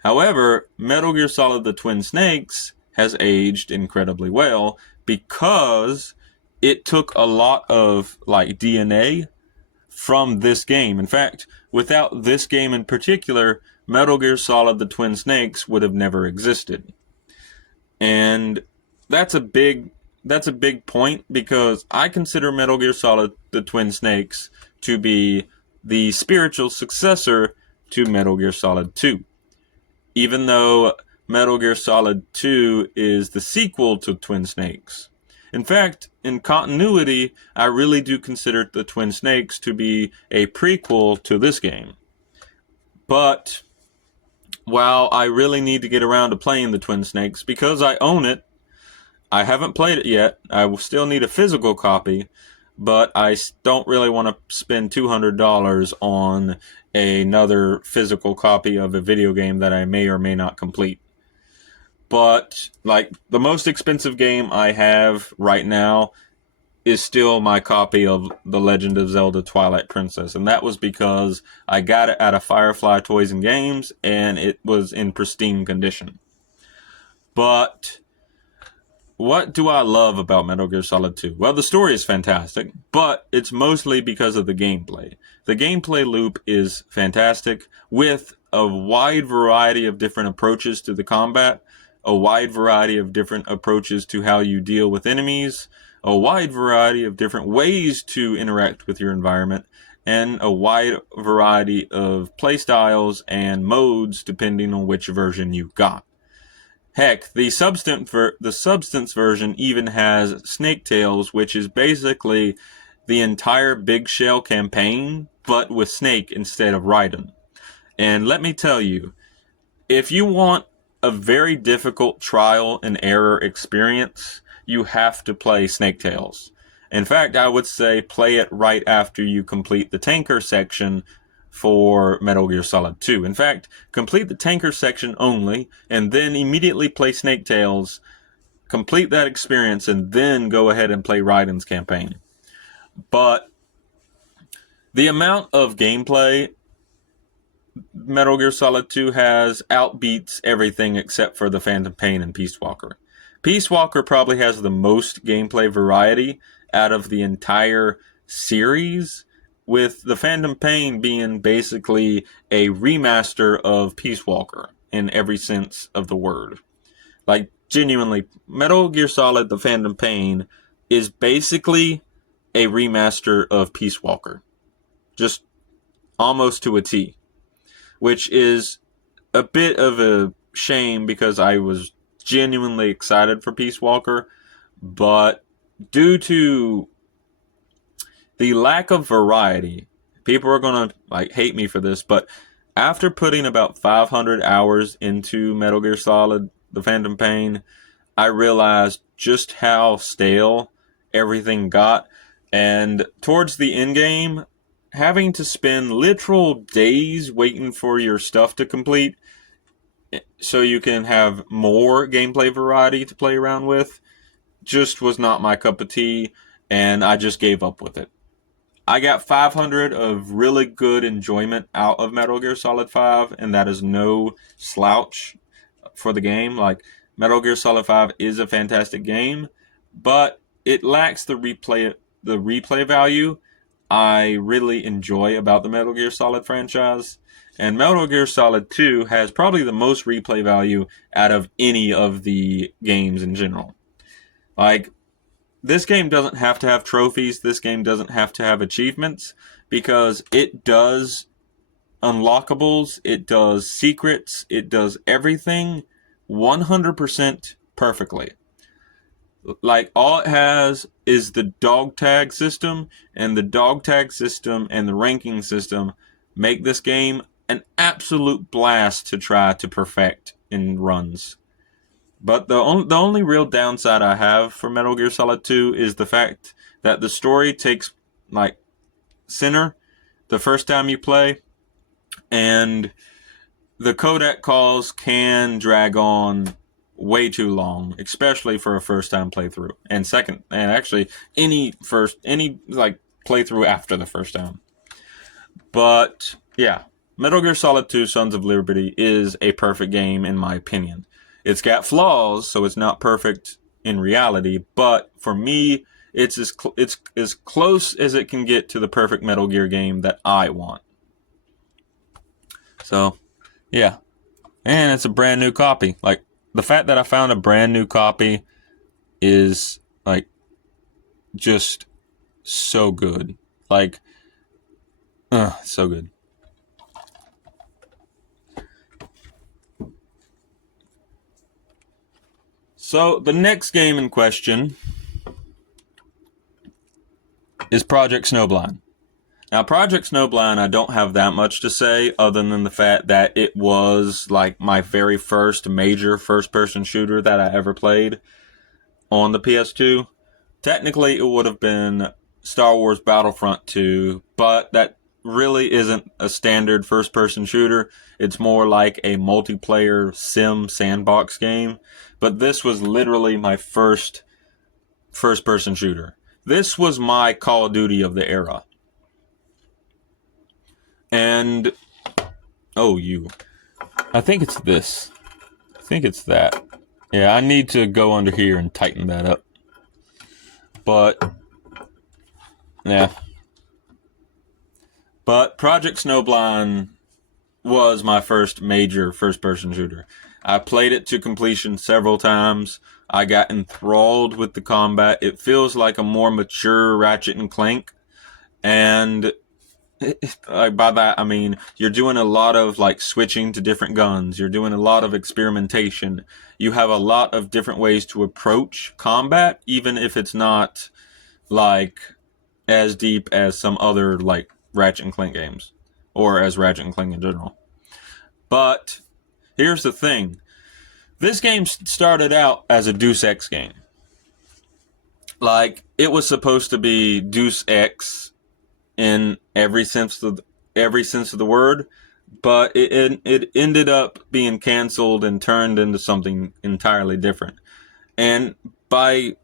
However, Metal Gear Solid The Twin Snakes has aged incredibly well because it took a lot of DNA from this game. In fact, without this game in particular, Metal Gear Solid The Twin Snakes would have never existed. And that's a big point because I consider Metal Gear Solid The Twin Snakes to be the spiritual successor to Metal Gear Solid 2. Even though Metal Gear Solid 2 is the sequel to Twin Snakes. In fact, in continuity, I really do consider The Twin Snakes to be a prequel to this game. But while I really need to get around to playing The Twin Snakes because I own it, I haven't played it yet. I will still need a physical copy, but I don't really want to spend $200 on another physical copy of a video game that I may or may not complete. But like the most expensive game I have right now is still my copy of The Legend of Zelda Twilight Princess, and that was because I got it out of Firefly Toys and Games and it was in pristine condition. But what do I love about Metal Gear Solid 2? Well, the story is fantastic, but it's mostly because of the gameplay. The gameplay loop is fantastic with a wide variety of different approaches to the combat, a wide variety of different approaches to how you deal with enemies, a wide variety of different ways to interact with your environment, and a wide variety of playstyles and modes depending on which version you've got. Heck, the substance version even has Snake Tales, which is basically the entire Big Shell campaign, but with Snake instead of Raiden. And let me tell you, if you want a very difficult trial and error experience, you have to play Snake Tales. In fact, I would say play it right after you complete the tanker section for Metal Gear Solid 2. In fact, complete the tanker section only, and then immediately play Snake Tales, complete that experience, and then go ahead and play Raiden's campaign. But the amount of gameplay Metal Gear Solid 2 has outbeats everything except for the Phantom Pain and Peace Walker. Peace Walker probably has the most gameplay variety out of the entire series, with the Phantom Pain being basically a remaster of Peace Walker in every sense of the word. Like, genuinely, Metal Gear Solid The Phantom Pain is basically a remaster of Peace Walker. Just almost to a T. Which is a bit of a shame because I was genuinely excited for Peace Walker, but due to the lack of variety, people are gonna hate me for this, but after putting about 500 hours into Metal Gear Solid The Phantom Pain, I realized just how stale everything got, and towards the end game, having to spend literal days waiting for your stuff to complete so you can have more gameplay variety to play around with just was not my cup of tea, and I just gave up with it. I got 500 of really good enjoyment out of Metal Gear Solid 5, and that is no slouch for the game. Like, Metal Gear Solid 5 is a fantastic game, but it lacks the replay value I really enjoy about the Metal Gear Solid franchise. And Metal Gear Solid 2 has probably the most replay value out of any of the games in general. Like, this game doesn't have to have trophies, this game doesn't have to have achievements, because it does unlockables, it does secrets, it does everything 100% perfectly. Like, all it has is the dog tag system, and the dog tag system and the ranking system make this game an absolute blast to try to perfect in runs. But the only real downside I have for Metal Gear Solid 2 is the fact that the story takes, center the first time you play, and the codec calls can drag on way too long, especially for a first-time playthrough, and actually any playthrough after the first time. But yeah, Metal Gear Solid 2: Sons of Liberty is a perfect game in my opinion. It's got flaws, so it's not perfect in reality, but for me, it's as close as it can get to the perfect Metal Gear game that I want. So, yeah. And it's a brand new copy. Like, the fact that I found a brand new copy is, just so good. So good. So, the next game in question is Project Snowblind. Now, Project Snowblind, I don't have that much to say other than the fact that it was my very first major first-person shooter that I ever played. on the PS2. Technically, it would have been Star Wars Battlefront 2, but that really isn't a standard first-person shooter. It's more like a multiplayer sim sandbox game. But this was literally my first-person shooter. This was my Call of Duty of the era. And, I think it's this. I think it's that. Yeah, I need to go under here and tighten that up. But, yeah. But Project Snowblind was my first major first-person shooter. I played it to completion several times. I got enthralled with the combat. It feels like a more mature Ratchet and Clank. And by that I mean you're doing a lot of like switching to different guns. You're doing a lot of experimentation. You have a lot of different ways to approach combat, even if it's not like as deep as some other like Ratchet and Clank games, or as Ratchet and Clank in general. But here's the thing: this game started out as a Deus Ex game. Like, it was supposed to be Deus Ex in every sense of the word, but it ended up being canceled and turned into something entirely different. And by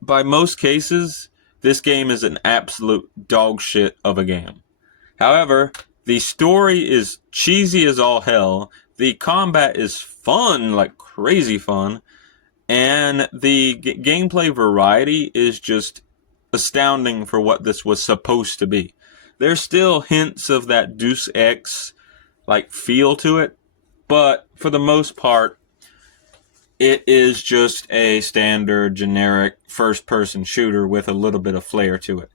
most cases, this game is an absolute dog shit of a game. However, the story is cheesy as all hell. The combat is fun, like crazy fun, and the gameplay variety is just astounding for what this was supposed to be. There's still hints of that Deus Ex like feel to it, but for the most part, it is just a standard generic first-person shooter with a little bit of flair to it.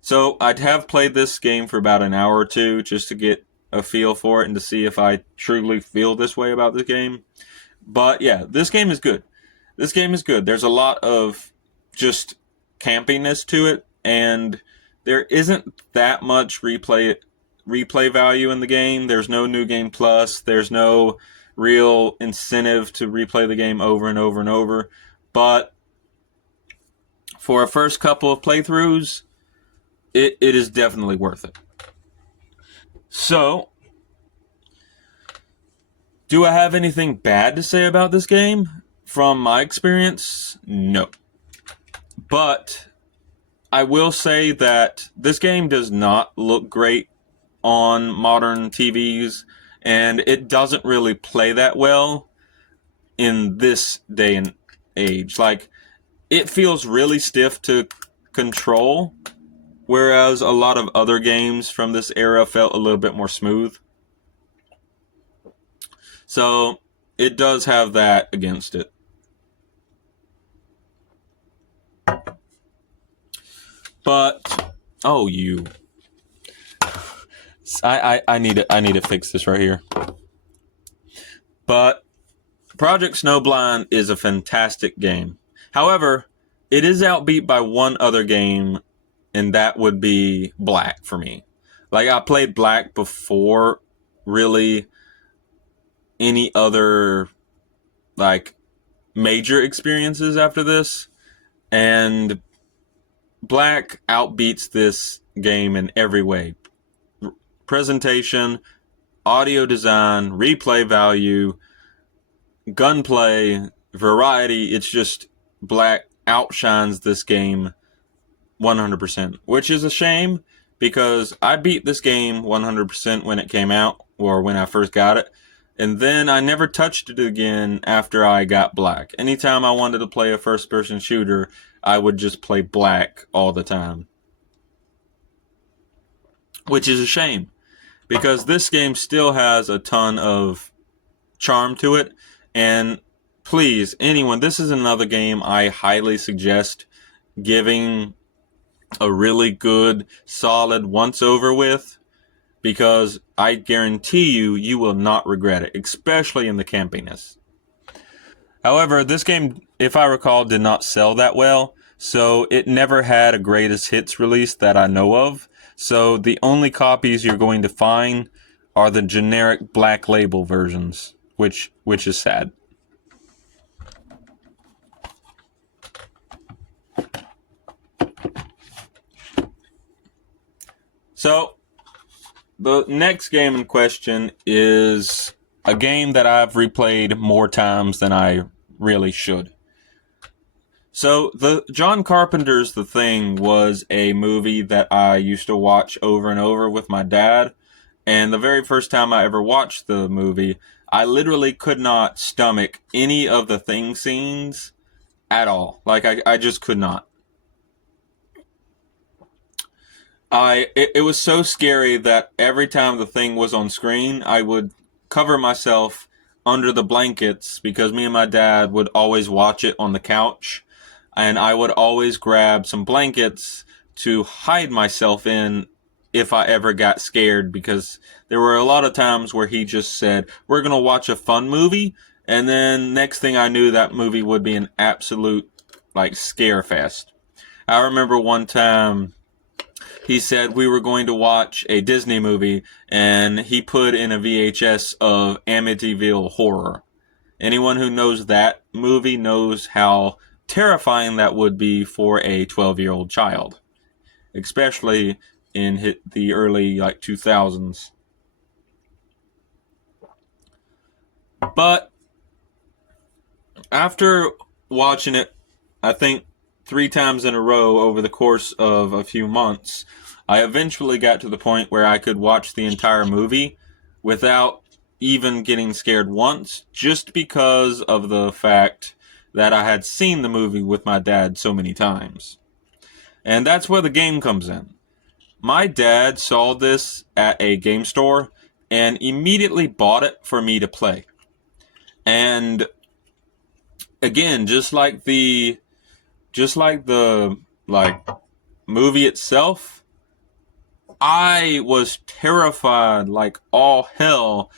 So I'd have played this game for about an hour or two just to get a feel for it and to see if I truly feel this way about this game. But yeah, this game is good. This game is good. There's a lot of just campiness to it, and there isn't that much replay value in the game. There's no New Game Plus. There's no real incentive to replay the game over and over and over. But for a first couple of playthroughs, it is definitely worth it. So, do I have anything bad to say about this game? From my experience, no. But I will say that this game does not look great on modern TVs, and it doesn't really play that well in this day and age. Like, it feels really stiff to control, whereas a lot of other games from this era felt a little bit more smooth. So, it does have that against it. But, I need to fix this right here. But Project Snowblind is a fantastic game. However, it is outbeat by one other game, and that would be Black for me. Like, I played Black before really any other like major experiences after this, and Black outbeats this game in every way. Presentation, audio design, replay value, gunplay, variety. It's just Black outshines this game 100%, which is a shame because I beat this game 100% when it came out, or when I first got it. And then I never touched it again after I got Black. Anytime I wanted to play a first-person shooter, I would just play Black all the time. Which is a shame, because this game still has a ton of charm to it. And please, anyone, this is another game I highly suggest giving a really good, solid once-over with, because I guarantee you will not regret it, especially in the campiness. However, this game, if I recall, did not sell that well, so it never had a greatest hits release that I know of. So the only copies you're going to find are the generic Black Label versions, which is sad. So, the next game in question is a game that I've replayed more times than I really should. So, the John Carpenter's The Thing was a movie that I used to watch over and over with my dad. And the very first time I ever watched the movie, I literally could not stomach any of the Thing scenes at all. Like, I just could not. It was so scary that every time the Thing was on screen, I would cover myself under the blankets because me and my dad would always watch it on the couch, and I would always grab some blankets to hide myself in if I ever got scared, because there were a lot of times where he just said, "We're going to watch a fun movie," and then next thing I knew, that movie would be an absolute like scare fest. I remember one time he said we were going to watch a Disney movie, and he put in a VHS of Amityville Horror. Anyone who knows that movie knows how terrifying that would be for a 12-year-old child, especially in the early 2000s. But after watching it, I think 3 times in a row over the course of a few months, I eventually got to the point where I could watch the entire movie without even getting scared once, just because of the fact that I had seen the movie with my dad so many times. And that's where the game comes in. My dad saw this at a game store and immediately bought it for me to play. And again, just like the movie itself, I was terrified like all hell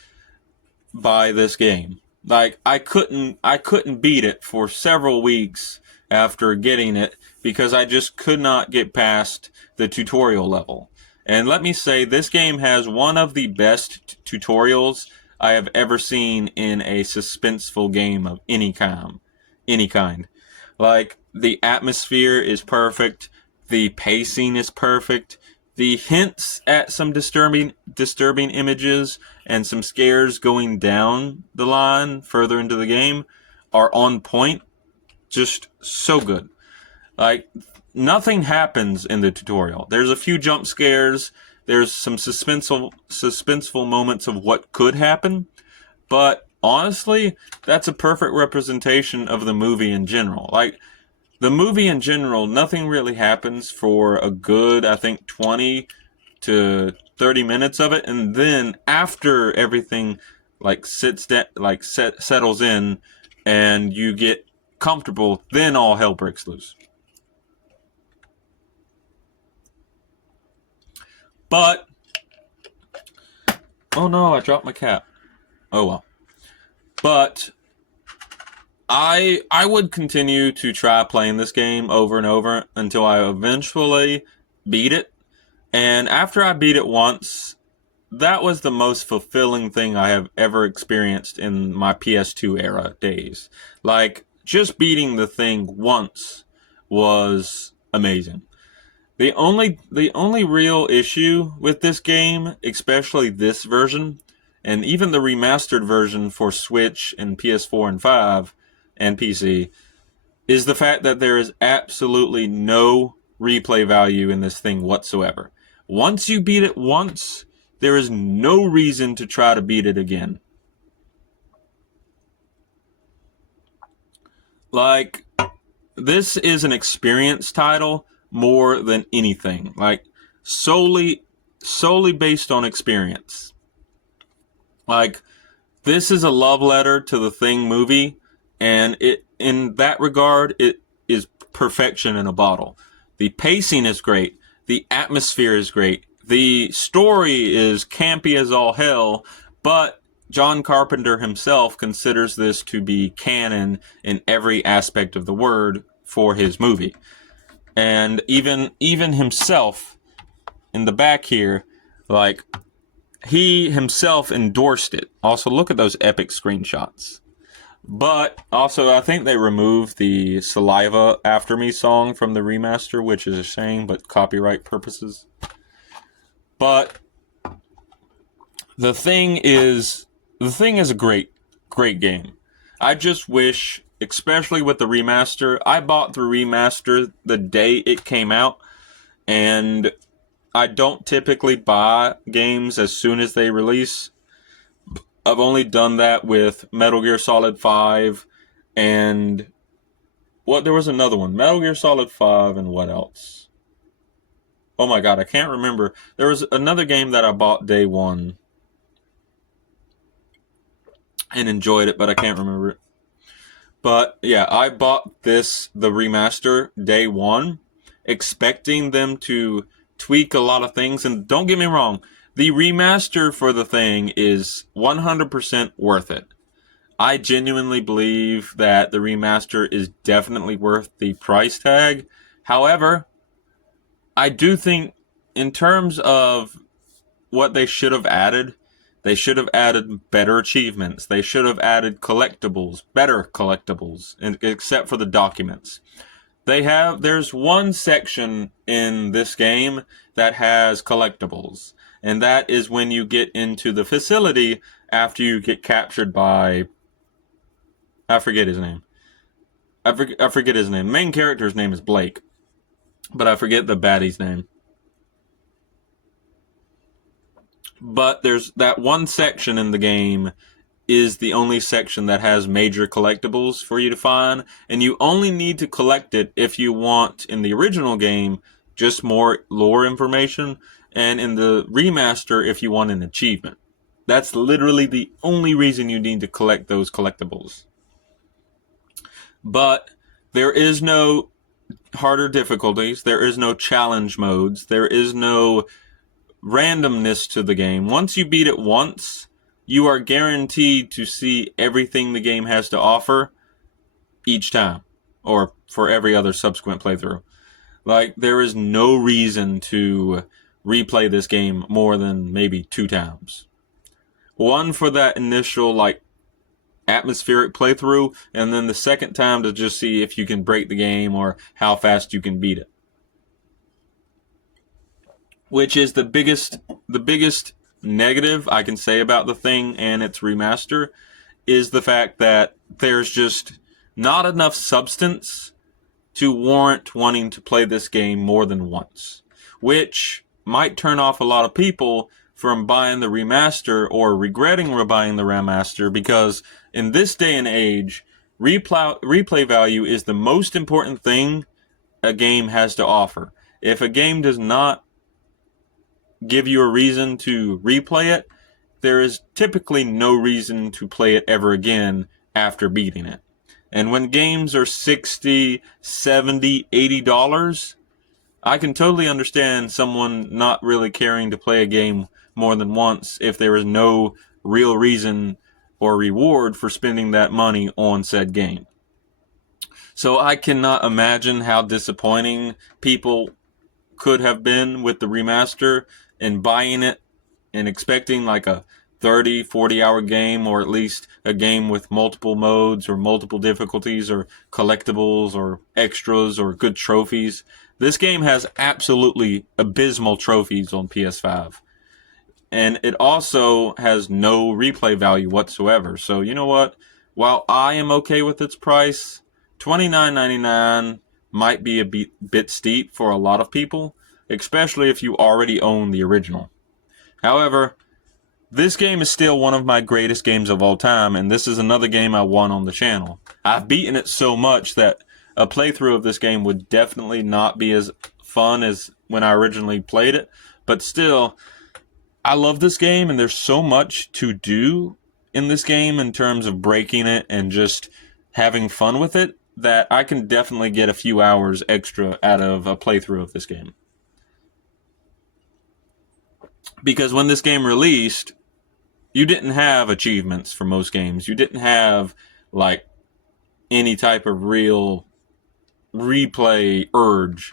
by this game. Like I couldn't beat it for several weeks after getting it because I just could not get past the tutorial level. And let me say, this game has one of the best tutorials I have ever seen in a suspenseful game of any kind. Like, the atmosphere is perfect, the pacing is perfect, the hints at some disturbing images and some scares going down the line further into the game are on point. Just so good. Like, nothing happens in the tutorial. There's a few jump scares, there's some suspenseful moments of what could happen, but honestly, that's a perfect representation of the movie in general. Like, the movie in general, nothing really happens for a good, I think, 20 to 30 minutes of it, and then after everything settles in and you get comfortable, then all hell breaks loose. But oh no, I dropped my cap. Oh well. But I would continue to try playing this game over and over until I eventually beat it. And after I beat it once, that was the most fulfilling thing I have ever experienced in my PS2 era days. Like, just beating the thing once was amazing. The only real issue with this game, especially this version, and even the remastered version for Switch and PS4 and 5 and PC, is the fact that there is absolutely no replay value in this thing whatsoever. Once you beat it once, there is no reason to try to beat it again. Like, this is an experience title more than anything. Like, solely based on experience. Like, this is a love letter to the Thing movie, and it, in that regard, it is perfection in a bottle. The pacing is great. The atmosphere is great. The story is campy as all hell, but John Carpenter himself considers this to be canon in every aspect of the word for his movie. And even himself in the back here, like, he himself endorsed it. Also, look at those epic screenshots. But also, I think they removed the Saliva After Me song from the remaster, which is a shame, but copyright purposes. But the thing is a great game. I just wish, especially with the remaster, I bought the remaster the day it came out, and I don't typically buy games as soon as they release. I've only done that with Metal Gear Solid 5 and there was another one. Metal Gear Solid 5 and what else? Oh my god, I can't remember. There was another game that I bought day one and enjoyed it, but I can't remember it. But yeah, I bought the remaster day one, expecting them to tweak a lot of things. And don't get me wrong, the remaster for the thing is 100% worth it. I genuinely believe that the remaster is definitely worth the price tag. However, I do think in terms of what they should have added better achievements. They should have added collectibles, better collectibles, except for the documents. There's one section in this game that has collectibles, and that is when you get into the facility after you get captured by, I forget his name. I forget his name. The main character's name is Blake, but I forget the baddie's name. But there's that one section in the game is the only section that has major collectibles for you to find, and you only need to collect it if you want, in the original game, just more lore information, and in the remaster, if you want an achievement. That's literally the only reason you need to collect those collectibles. But there is no harder difficulties, there is no challenge modes, there is no randomness to the game. Once you beat it once, you are guaranteed to see everything the game has to offer each time, or for every other subsequent playthrough. Like, there is no reason to replay this game more than maybe 2 times. One for that initial, atmospheric playthrough, and then the second time to just see if you can break the game or how fast you can beat it. Which is the biggest negative I can say about the thing and its remaster, is the fact that there's just not enough substance to warrant wanting to play this game more than once, which might turn off a lot of people from buying the remaster or regretting buying the remaster, because in this day and age, replay value is the most important thing a game has to offer. If a game does not give you a reason to replay it, there is typically no reason to play it ever again after beating it. And when games are $60, $70, $80, I can totally understand someone not really caring to play a game more than once if there is no real reason or reward for spending that money on said game. So I cannot imagine how disappointing people could have been with the remaster and buying it and expecting like a 30, 40-hour game, or at least a game with multiple modes or multiple difficulties or collectibles or extras or good trophies. This game has absolutely abysmal trophies on PS5. And it also has no replay value whatsoever. So you know what? While I am okay with its price, $29.99 might be a bit steep for a lot of people, especially if you already own the original. However, this game is still one of my greatest games of all time, and this is another game I won on the channel. I've beaten it so much that a playthrough of this game would definitely not be as fun as when I originally played it, but still, I love this game, and there's so much to do in this game in terms of breaking it and just having fun with it, that I can definitely get a few hours extra out of a playthrough of this game. Because when this game released, you didn't have achievements for most games. You didn't have, any type of real replay urge.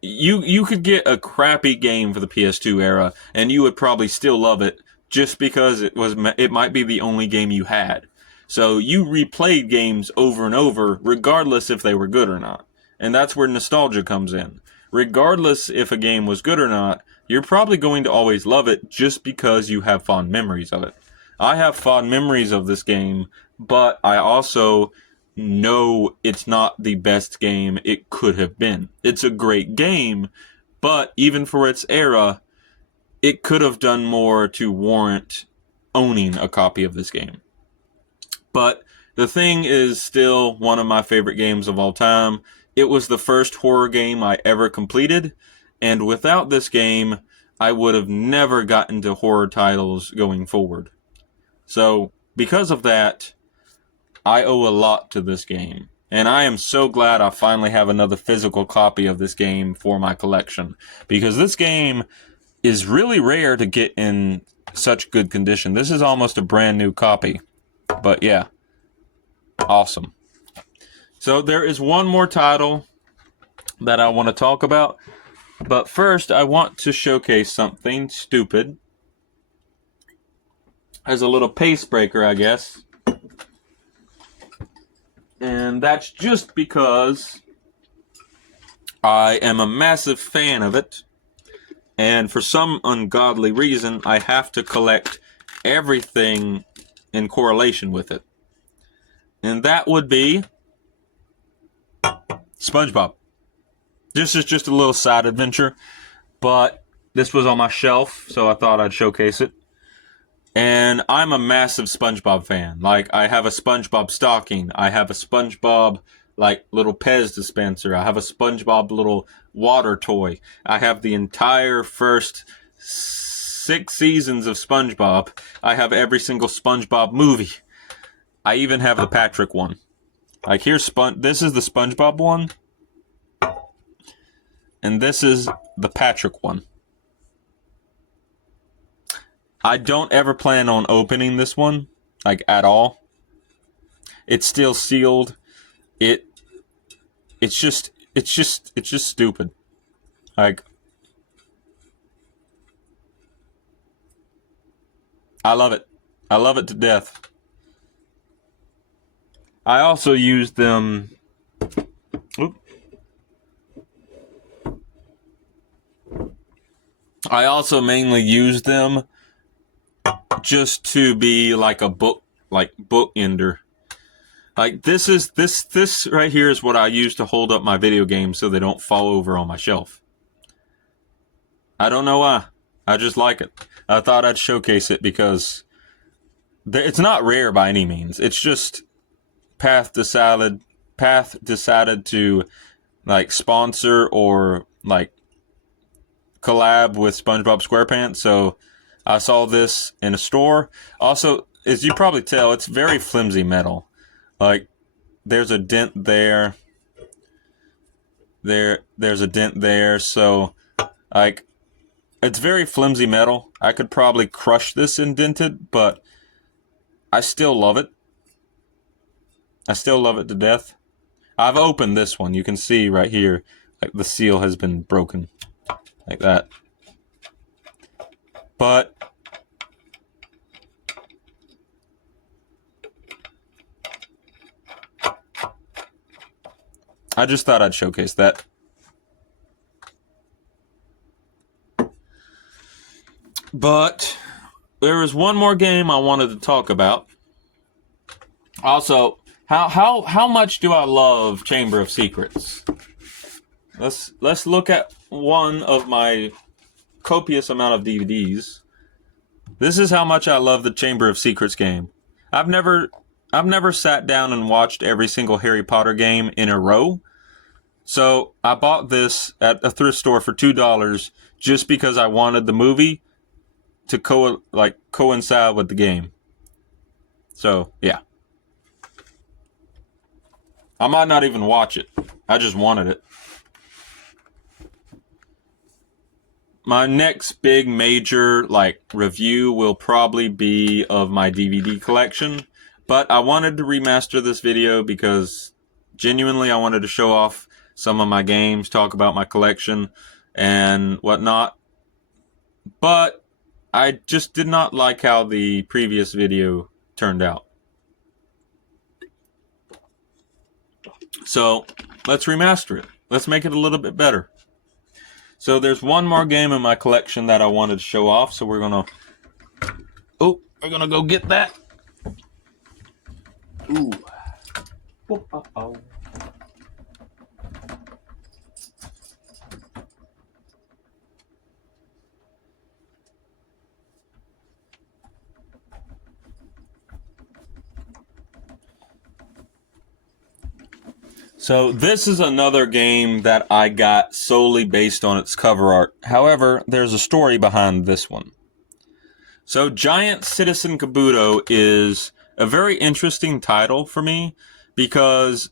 You could get a crappy game for the PS2 era, and you would probably still love it just because it might be the only game you had. So you replayed games over and over, regardless if they were good or not. And that's where nostalgia comes in. regardless if a game was good or not, you're probably going to always love it just because you have fond memories of it. I have fond memories of this game, but I also know it's not the best game it could have been. It's a great game, but even for its era, it could have done more to warrant owning a copy of this game. But the Thing is still one of my favorite games of all time. It was the first horror game I ever completed, and without this game, I would have never gotten to horror titles going forward. So, because of that, I owe a lot to this game. And I am so glad I finally have another physical copy of this game for my collection. Because this game is really rare to get in such good condition. This is almost a brand new copy. But yeah, awesome. So there is one more title that I want to talk about. But first, I want to showcase something stupid. As a little pace breaker, I guess. And that's just because I am a massive fan of it. And for some ungodly reason, I have to collect everything in correlation with it. And that would be SpongeBob. This is just a little side adventure, but this was on my shelf, so I thought I'd showcase it. And I'm a massive SpongeBob fan. Like, I have a SpongeBob stocking. I have a SpongeBob, like, little Pez dispenser. I have a SpongeBob little water toy. I have the entire first 6 seasons of SpongeBob. I have every single SpongeBob movie. I even have the Patrick one. Like, this is the SpongeBob one. And this is the Patrick one. I don't ever plan on opening this one, like, at all. It's still sealed. It's just stupid. Like, I love it. I love it to death. I also use them. I also mainly use them just to be like a book ender. Like, this right here is what I use to hold up my video games so they don't fall over on my shelf. I don't know why. I just like it. I thought I'd showcase it because it's not rare by any means. It's just Path decided to, like, sponsor or, like, collab with SpongeBob SquarePants, so I saw this in a store. Also, as you probably tell, it's very flimsy metal. Like, there's a dent there. There's a dent there, so, like, it's very flimsy metal. I could probably crush this and dent it, but I still love it. I still love it to death. I've opened this one. You can see right here, like, the seal has been broken. Like that. But I just thought I'd showcase that. But there was one more game I wanted to talk about. Also, how much do I love Chamber of Secrets? Let's look at one of my copious amount of DVDs. This is how much I love the Chamber of Secrets game. I've never sat down and watched every single Harry Potter game in a row. So I bought this at a thrift store for $2 just because I wanted the movie to coincide with the game. So, yeah. I might not even watch it. I just wanted it. My next big major, review will probably be of my DVD collection. But I wanted to remaster this video because genuinely I wanted to show off some of my games, talk about my collection and whatnot. But I just did not like how the previous video turned out. So let's remaster it. Let's make it a little bit better. So there's one more game in my collection that I wanted to show off, so we're gonna go get that. Ooh. Oh. So this is another game that I got solely based on its cover art. However, there's a story behind this one. So Giant Citizen Kabuto is a very interesting title for me because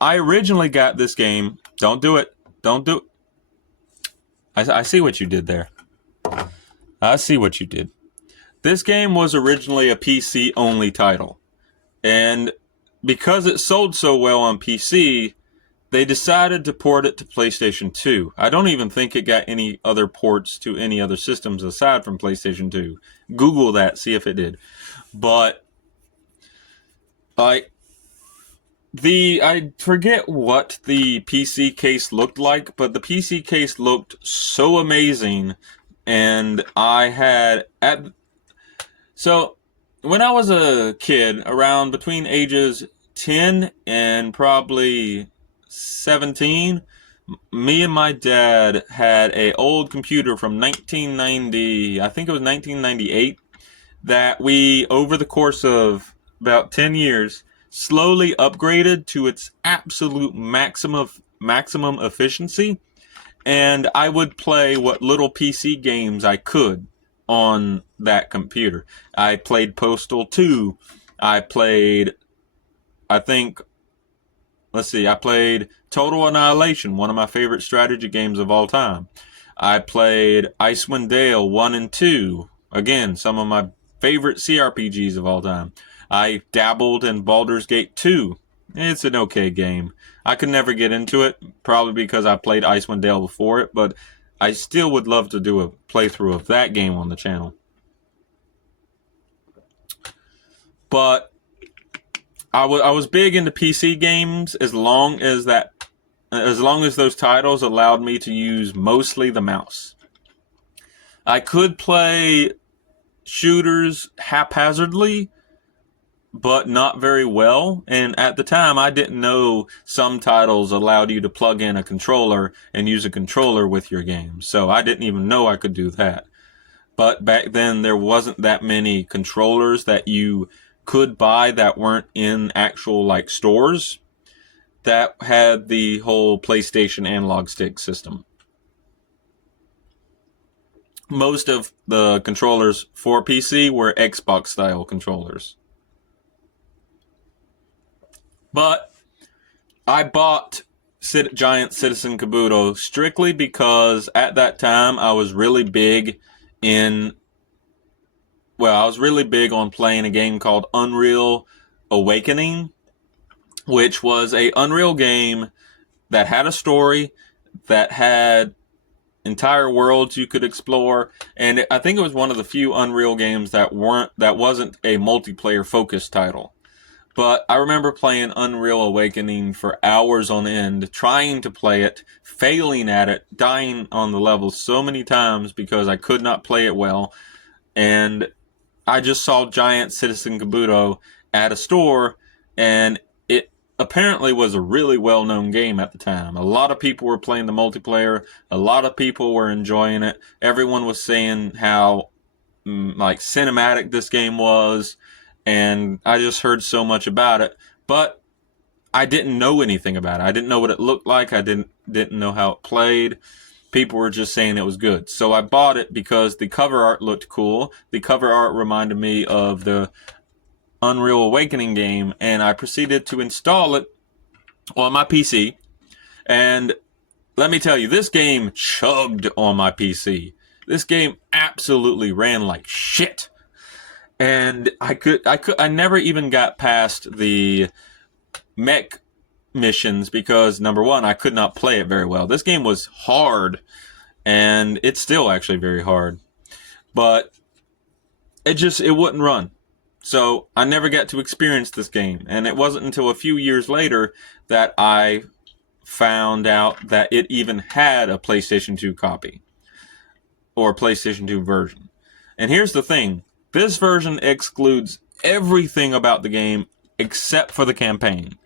I originally got this game. Don't do it. Don't do it. I see what you did there. I see what you did. This game was originally a PC-only title. And because it sold so well on PC, they decided to port it to PlayStation 2. I don't even think it got any other ports to any other systems aside from PlayStation 2. Google that, see if it did. But I forget what the PC case looked like, but the PC case looked so amazing. And so when I was a kid, around between ages 10 and probably 17, me and my dad had an old computer from 1990, I think it was 1998, that we, over the course of about 10 years, slowly upgraded to its absolute maximum efficiency. And I would play what little PC games I could on that computer. I played Postal 2. I played, I played Total Annihilation, one of my favorite strategy games of all time. I played Icewind Dale 1 and 2. Again, some of my favorite CRPGs of all time. I dabbled in Baldur's Gate 2. It's an okay game. I could never get into it, probably because I played Icewind Dale before it, but I still would love to do a playthrough of that game on the channel. But I was big into PC games as long as those titles allowed me to use mostly the mouse. I could play shooters haphazardly, but not very well. And at the time, I didn't know some titles allowed you to plug in a controller and use a controller with your game. So I didn't even know I could do that. But back then, there wasn't that many controllers that you could buy that weren't in actual stores that had the whole PlayStation analog stick system. Most of the controllers for PC were Xbox style controllers. But I bought Giant Citizen Kabuto strictly because at that time I was really big on playing a game called Unreal Awakening, which was a Unreal game that had a story, that had entire worlds you could explore, and I think it was one of the few Unreal games that wasn't a multiplayer focused title. But I remember playing Unreal Awakening for hours on end, trying to play it, failing at it, dying on the level so many times because I could not play it well. And I just saw Giant Citizen Kabuto at a store, and it apparently was a really well-known game at the time. A lot of people were playing the multiplayer. A lot of people were enjoying it. Everyone was saying how cinematic this game was. And I just heard so much about it, but I didn't know anything about it. I didn't know what it looked like. I didn't know how it played. People were just saying it was good. So I bought it because the cover art looked cool. The cover art reminded me of the Unreal Awakening game, and I proceeded to install it on my PC. And let me tell you, this game chugged on my PC. This game absolutely ran like shit. And I never even got past the mech missions because, number one, I could not play it very well. This game was hard, and it's still actually very hard. But it wouldn't run. So I never got to experience this game. And it wasn't until a few years later that I found out that it even had a PlayStation 2 copy or PlayStation 2 version. And here's the thing. This version excludes everything about the game except for the campaign.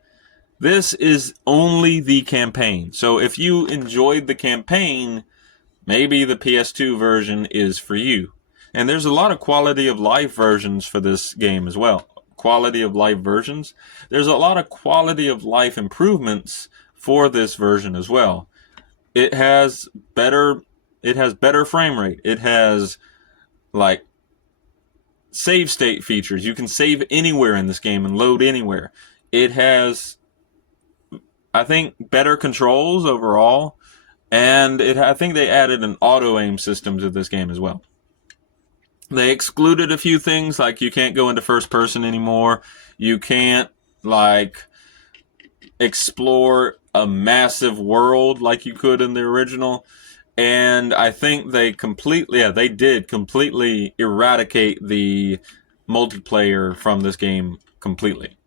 This is only the campaign. So if you enjoyed the campaign, maybe the PS2 version is for you. And there's a lot of quality of life versions for this game as well. Quality of life versions. There's a lot of quality of life improvements for this version as well. It has better frame rate. It has like save state features. You can save anywhere in this game and load anywhere. It has, I think, better controls overall, and I think they added an auto aim system to this game as well. They excluded a few things, like you can't go into first person anymore. You can't like explore a massive world like you could in the original. And I think they did completely eradicate the multiplayer from this game completely.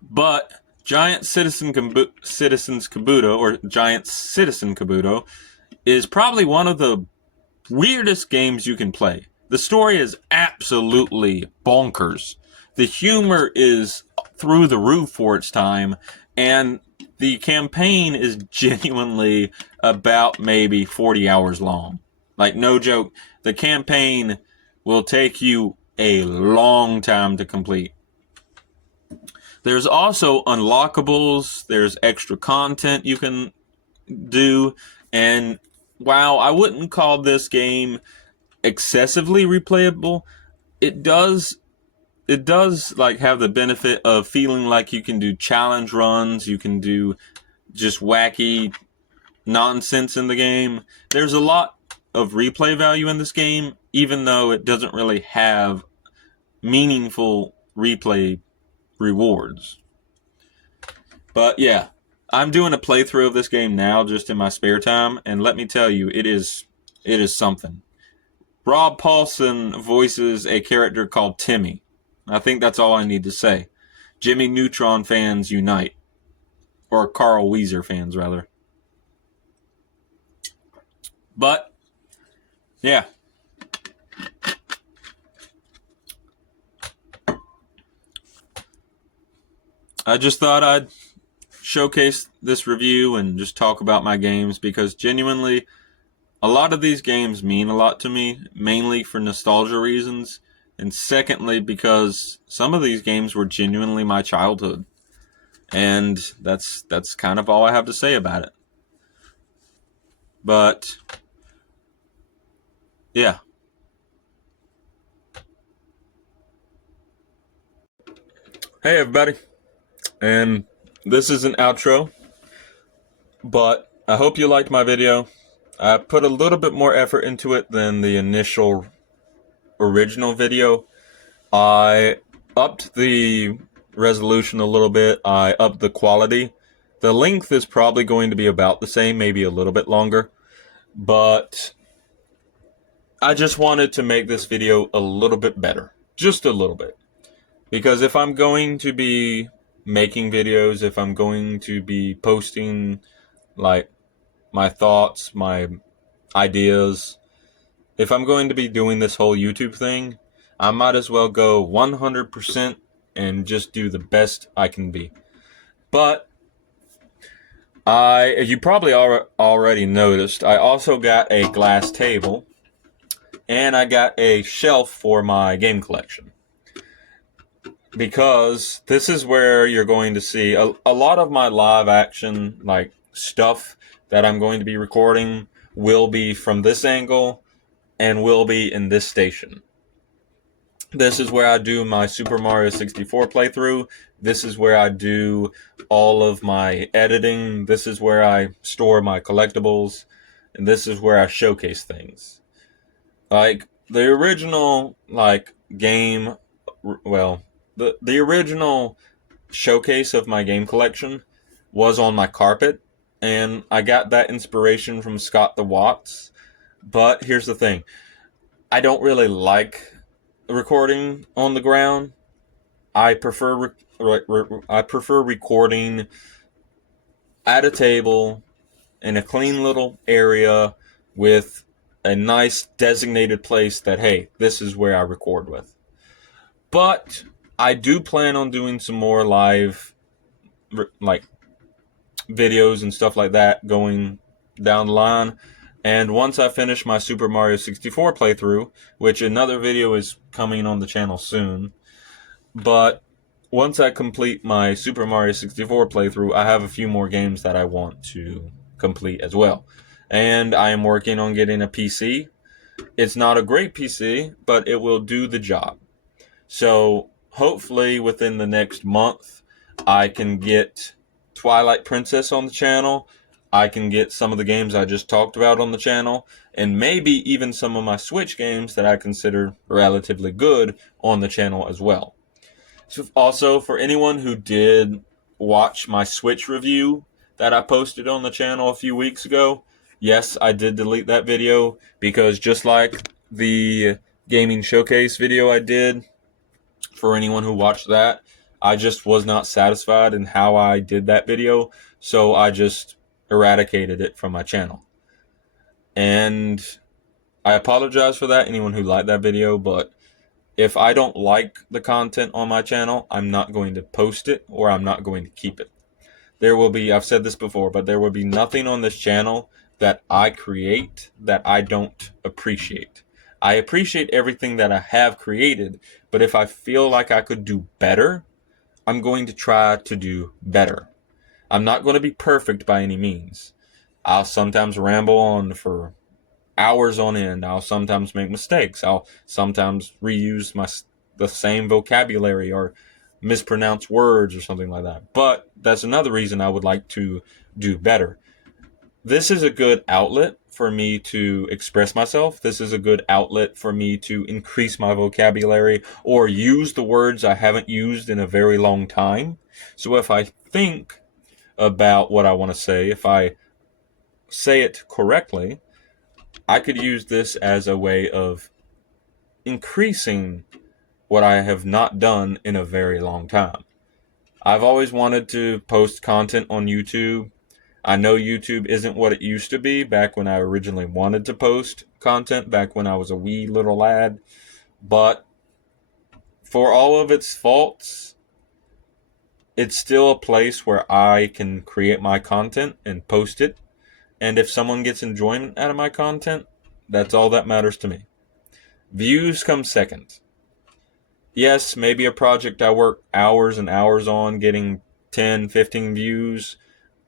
But Giant Citizen Kabuto, or Giant Citizen Kabuto, is probably one of the weirdest games you can play. The story is absolutely bonkers. The humor is through the roof for its time, and the campaign is genuinely about maybe 40 hours long. Like, no joke, the campaign will take you a long time to complete. There's also unlockables, there's extra content you can do, and while I wouldn't call this game excessively replayable, it does like have the benefit of feeling like you can do challenge runs, you can do just wacky nonsense in the game. There's a lot of replay value in this game, even though it doesn't really have meaningful replay rewards. But yeah, I'm doing a playthrough of this game now just in my spare time, and let me tell you, it is something. Rob Paulsen voices a character called Timmy. I think that's all I need to say. Jimmy Neutron fans unite. Or Carl Weezer fans, rather. But, yeah. I just thought I'd showcase this review and just talk about my games, because genuinely, a lot of these games mean a lot to me, mainly for nostalgia reasons, and secondly because some of these games were genuinely my childhood. And that's kind of all I have to say about it. But yeah. Hey everybody. And this is an outro, but I hope you liked my video. I put a little bit more effort into it than the initial original video. I upped the resolution a little bit. I upped the quality. The length is probably going to be about the same, maybe a little bit longer. But I just wanted to make this video a little bit better. Just a little bit. Because if I'm going to be making videos, if I'm going to be posting like my thoughts, my ideas, if I'm going to be doing this whole YouTube thing, I might as well go 100% and just do the best I can be. But you probably already noticed, I also got a glass table and I got a shelf for my game collection. Because this is where you're going to see a lot of my live action like stuff that I'm going to be recording will be from this angle and will be in this station. This is where I do my Super Mario 64 playthrough. This is where I do all of my editing. This is where I store my collectibles. And this is where I showcase things. Like the original game, well, the original showcase of my game collection was on my carpet, and I got that inspiration from Scott the Watts. But here's the thing. I don't really like recording on the ground. I prefer I prefer recording at a table in a clean little area with a nice designated place that, hey, this is where I record with. But I do plan on doing some more live like videos and stuff like that going down the line. And once I finish my Super Mario 64 playthrough, which another video is coming on the channel soon, but once I complete my Super Mario 64 playthrough, I have a few more games that I want to complete as well. And I am working on getting a PC. It's not a great PC, but it will do the job. So hopefully within the next month, I can get Twilight Princess on the channel. I can get some of the games I just talked about on the channel, and maybe even some of my Switch games that I consider relatively good on the channel as well. So also, for anyone who did watch my Switch review that I posted on the channel a few weeks ago, yes, I did delete that video because just like the gaming showcase video I did, for anyone who watched that, I just was not satisfied in how I did that video, so I just eradicated it from my channel. And I apologize for that, anyone who liked that video, but if I don't like the content on my channel, I'm not going to post it or I'm not going to keep it. There will be, I've said this before, but there will be nothing on this channel that I create that I don't appreciate. I appreciate everything that I have created, but if I feel like I could do better, I'm going to try to do better. I'm not going to be perfect by any means. I'll sometimes ramble on for hours on end. I'll sometimes make mistakes. I'll sometimes reuse the same vocabulary or mispronounce words or something like that. But that's another reason I would like to do better. This is a good outlet for me to express myself. This is a good outlet for me to increase my vocabulary or use the words I haven't used in a very long time. So if I think about what I want to say, if I say it correctly, I could use this as a way of increasing what I have not done in a very long time. I've always wanted to post content on YouTube. I know YouTube isn't what it used to be back when I originally wanted to post content, back when I was a wee little lad. But for all of its faults, it's still a place where I can create my content and post it. And if someone gets enjoyment out of my content, that's all that matters to me. Views come second. Yes, maybe a project I work hours and hours on getting 10, 15 views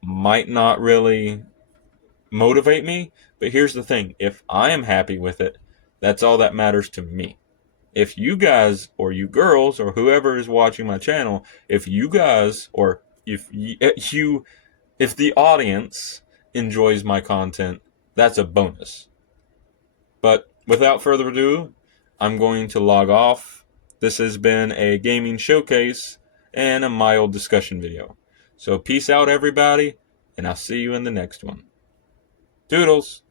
might not really motivate me, but here's the thing. If I am happy with it, that's all that matters to me. If you guys or you girls or whoever is watching my channel, if you guys or if the audience enjoys my content, that's a bonus. But without further ado, I'm going to log off. This has been a gaming showcase and a mild discussion video. So peace out, everybody, and I'll see you in the next one. Toodles!